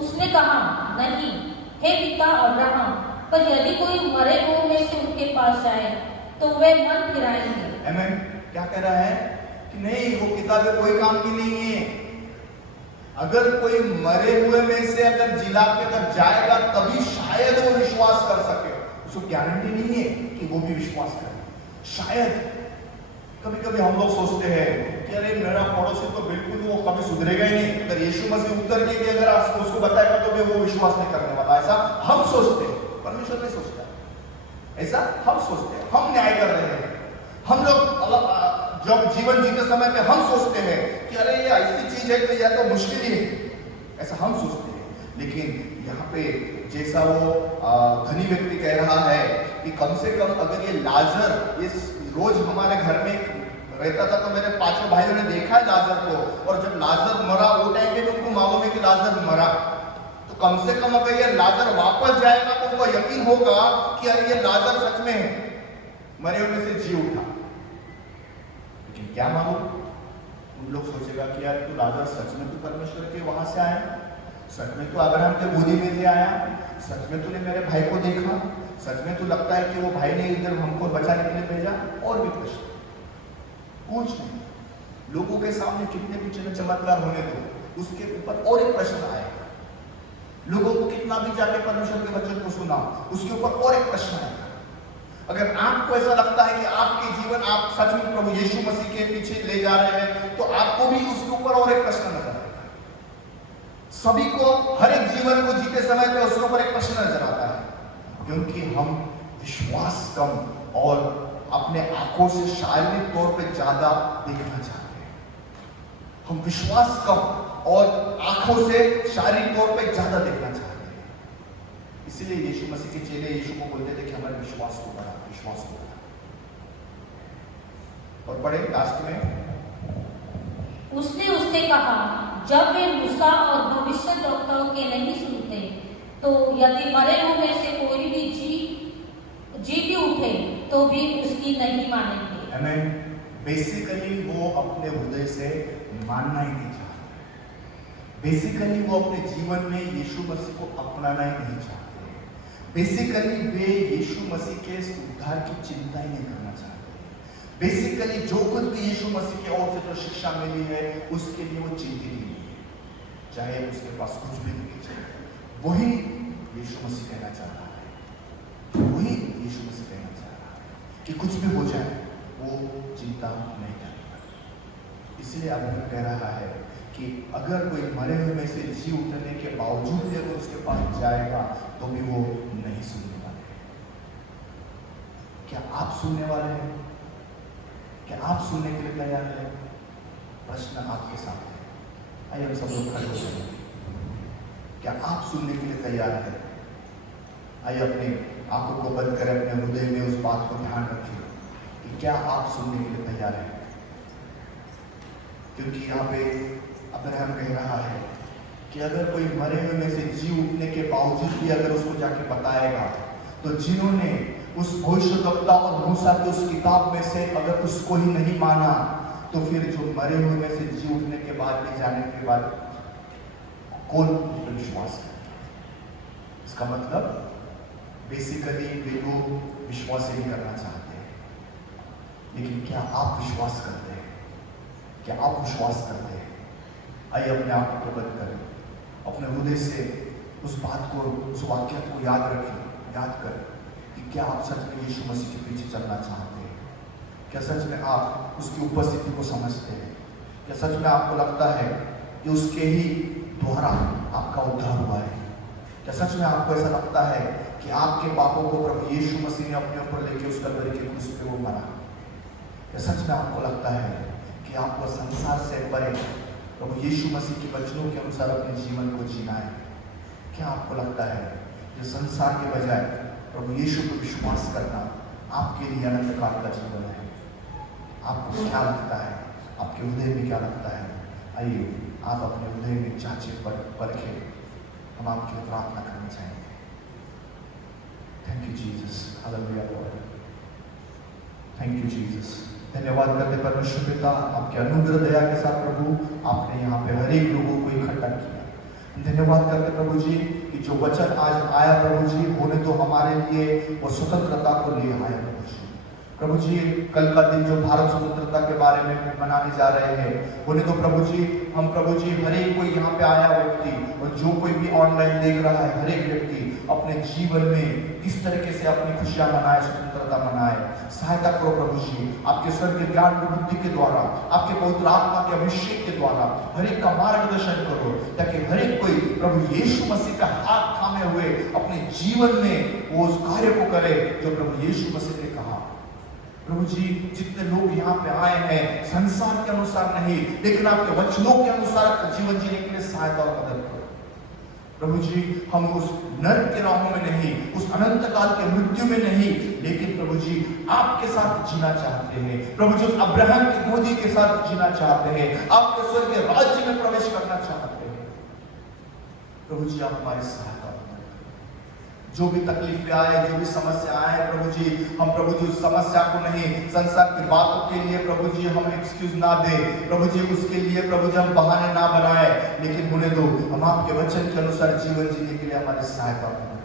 उसने कहा, नहीं हे पिता अब्राहम, पर यदि कोई मरे हुओं में से उनके पास जाए तो वे मन फिराएंगे। आमीन। क्या कह रहा है कि नहीं, वो किताबें कोई काम की नहीं है। अगर कोई मरे हुए में से अगर जिला के अगर जाएगा तभी शायद वो विश्वास कर सके। उसको गारंटी नहीं है कि वो भी विश्वास करे। शायद कभी कभी हम लोग सोचते हैं कि अरे मेरा पड़ोसी तो बिल्कुल वो कभी सुधरेगा ही नहीं, अगर यीशु मसीह उतर के भी अगर उसको बताएगा तो भी वो विश्वास नहीं करने वाला। ऐसा हम सोचते हैं, परमेश्वर नहीं सोचता ऐसा। हम सोचते हैं, हम न्याय कर रहे हैं। हम लोग जब जीवन जीते समय पे हम सोचते हैं कि अरे ये ऐसी चीज है तो यह तो मुश्किल ही है, ऐसा हम सोचते हैं। लेकिन यहाँ पे जैसा वो धनी व्यक्ति कह रहा है कि कम से कम अगर ये लाजर इस रोज हमारे घर में रहता था तो मेरे पांचों भाइयों ने देखा है लाजर को, और जब लाजर मरा वो टाइम पे भी उनको मालूम है कि लाजर मरा, तो कम से कम अगर ये लाजर वापस जाएगा तो उनको यकीन होगा कि अरे ये लाजर सच में मरे हुए से जी उठा। लेकिन क्या मालूम, उन लोग सोचेगा कि यार तू लाजर सच में तू परमेश्वर के वहां से आया, सच में तू अब्राहम के गोदी में से आया, सच में तूने मेरे भाई को देखा, सच में तू लगता है कि वो भाई ने इधर हमको बचाने के लिए भेजा। और भी प्रश्न पूछ नहीं, लोगों के सामने कितने भी चिन्ह चमत्कार होने दो, उसके ऊपर और एक प्रश्न आएगा। लोगों को कितना भी जाके परमेश्वर के वचन को सुना, उसके ऊपर और एक प्रश्न आएगा। अगर आपको ऐसा लगता है कि आपके जीवन आप सच में प्रभु यीशु मसीह के पीछे ले जा रहे हैं तो आपको भी उसके ऊपर और एक प्रश्न नजर आएगा। सभी को हर एक जीवन को जीते समय पे उसके ऊपर एक प्रश्न नजर आता है, क्योंकि हम विश्वास कम और अपने आंखों से शारीरिक तौर पे ज्यादा देखना चाहते हैं। हम विश्वास कम और आंखों से शारीरिक तौर पे ज्यादा देखना चाहते हैं। इसीलिए यीशु मसीह के चेले यीशु को बोलते थे कि हमारे विश्वास को बढ़ा, विश्वास को बढ़ा। और पढ़े लास्ट में, उसने उससे कहा, जब वे मूसा और भविष्यद्वक्ताओं के नहीं सुनते तो यदि मरे हुए में से कोई भी जी भी उठे तो भी उसकी नहीं मानेंगे। आमीन। बेसिकली वो अपने हृदय से मानना ही नहीं चाहते। बेसिकली वो अपने जीवन में यीशु मसीह को अपनाना ही नहीं चाहते। बेसिकली वे यीशु मसीह के उद्धार की चिंता ही नहीं करना चाहते। बेसिकली जो कुछ भी यीशु मसीह की ओर से जो शिक्षा मिली है उसके लिए वो चिंतित नहीं है, चाहे उसके पास कुछ भी नहीं चाहिए। वही यीशु मसीह कहना चाह रहा है, वही यीशु मसीह कहना चाह रहा है कि कुछ भी हो जाए वो चिंता नहीं करेगा। इसलिए अब्राहम कह रहा है कि अगर कोई मरे हुए में से जी उठने के बावजूद भी अगर उसके पास जाएगा तो भी वो नहीं सुनने वाले हैं। क्या आप सुनने वाले हैं? क्या आप सुनने के लिए तैयार हैं? प्रश्न आपके सामने है। आइए हम सब लोग खड़े हो जाएंगे। क्या आप सुनने के लिए तैयार हैं? आइए अपने आंखों को बंद करें, अपने हृदय में उस बात को ध्यान रखें कि क्या आप सुनने के लिए तैयार हैं। क्योंकि यहाँ पे अब्राहम कह रहा है कि अगर कोई मरे हुए में से जी उठने के बावजूद भी अगर उसको जाके बताएगा तो जिन्होंने उस भविष्यवक्ता और मूसा की उस किताब में से अगर उसको ही नहीं माना तो फिर जो मरे हुए में से जी उठने के बाद भी जाने के बाद कौन उस पर विश्वास करेगा? इसका मतलब बेसिकली वे लोग विश्वास ही नहीं करना चाहते हैं। लेकिन क्या आप विश्वास करते हैं? क्या आप विश्वास करते हैं? आइए अपने आप को बंद करें, अपने हृदय से उस बात को, उस वाक्य को याद रखें, याद करें कि क्या आप सच में यीशु मसीह के पीछे चलना चाहते हैं? क्या सच में आप उसकी उपस्थिति को समझते हैं? क्या सच में आपको लगता है कि उसके ही द्वारा आपका उद्धार हुआ है? क्या सच में आपको ऐसा लगता है कि आपके पापों को प्रभु यीशु मसीह ने अपने ऊपर लेके उस कलवरी के क्रूस पे वो मरा? क्या सच में आपको लगता है कि आपको संसार से परे प्रभु यीशु मसीह के वचनों के अनुसार अपने जीवन को जीना है। क्या आपको लगता है कि संसार के बजाय प्रभु यीशु को विश्वास करना आपके लिए अनंत काल का जीवन है? आपको क्या लगता है? आपके हृदय में क्या लगता है? आइए आप अपने हृदय में जांचे परखे, हम आपके लिए प्रार्थना करना चाहेंगे। Thank you Jesus, hallelujah Lord, thank you Jesus. धन्यवाद करते परमेश्वर पिता, आपके अनुग्रह दया के साथ प्रभु आपने यहाँ पे हर एक लोगों को इकट्ठा किया। धन्यवाद करते प्रभु जी कि जो वचन आज आया प्रभु जी, होने तो हमारे लिए वो स्वतंत्रता को ले आया प्रभु जी। प्रभु जी कल का दिन जो भारत स्वतंत्रता के बारे में मनाने जा रहे हैं, बोले तो प्रभु जी हम प्रभु जी हर एक कोई यहाँ पे आया व्यक्ति और जो कोई भी ऑनलाइन देख रहा है, हर एक व्यक्ति अपने जीवन में किस तरीके से अपनी खुशियां मनाए, स्वतंत्रता मनाए। सहायता करो प्रभु जी, आपके स्वर्ग के ज्ञान बुद्धि के द्वारा, आपके पवित्र आत्मा के अभिषेक के द्वारा हर एक का मार्गदर्शन करो, ताकि हर एक कोई प्रभु यीशु मसीह का हाथ थामे हुए अपने जीवन में वो उस कार्य को करे जो प्रभु यीशु मसीह ने कहा। प्रभु जी जितने लोग यहाँ पे आए हैं संसार के अनुसार नहीं, लेकिन आपके वचनों के अनुसार जीवन जीने के लिए सहायता और मदद करो प्रभु जी। हम उस नरक के राहों में नहीं, उस अनंत काल के मृत्यु में नहीं, लेकिन प्रभु जी आपके साथ जीना चाहते हैं प्रभु जी। उस अब्राहम की गोदी के साथ जीना चाहते हैं, आपके स्वर्ग के राज्य में प्रवेश करना चाहते हैं प्रभु जी। आप हमारी सहायता, जो भी तकलीफें आए, जो भी समस्या आए प्रभु जी, हम प्रभु जी उस समस्या को नहीं संसार की बातों के लिए प्रभु जी हम एक्सक्यूज ना दे प्रभु जी, उसके लिए प्रभु जी हम बहाने ना बनाए, लेकिन होने दो हम आपके वचन के अनुसार जीवन जीने के लिए हमारी सहायता करो।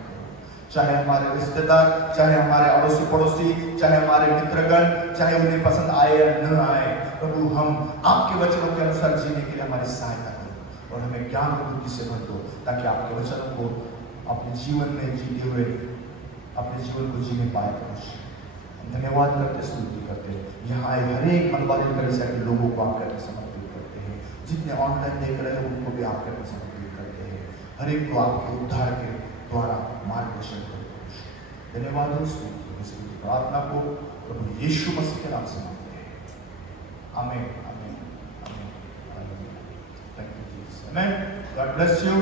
चाहे हमारे रिश्तेदार, चाहे हमारे अड़ोसी पड़ोसी, चाहे हमारे मित्रगण, चाहे उन्हें पसंद आए या न आए प्रभु, हम आपके वचनों के अनुसार जीने के लिए हमारी सहायता करो और हमें ज्ञान और बुद्धि से भर दो, ताकि आपके वचनों को अपने जीवन में जीते हुए अपने जीवन को जीने पाए प्रभु। धन्यवाद करते, स्तुति करते, यहाँ आए हर एक मनवादित कलीसिया के लोगों को आप करके समर्पित करते हैं, जितने ऑनलाइन देख रहे हैं उनको भी आप करके समर्पित करते हैं, हर एक को आपके उद्धार के द्वारा मार्गदर्शन करते। धन्यवाद और स्तुति प्रार्थना को प्रभु यीशु मसीह के नाम से मांगते हैं, आमीन, आमीन, आमीन, आमीन। थैंक यू जीसस, आमीन। God bless you.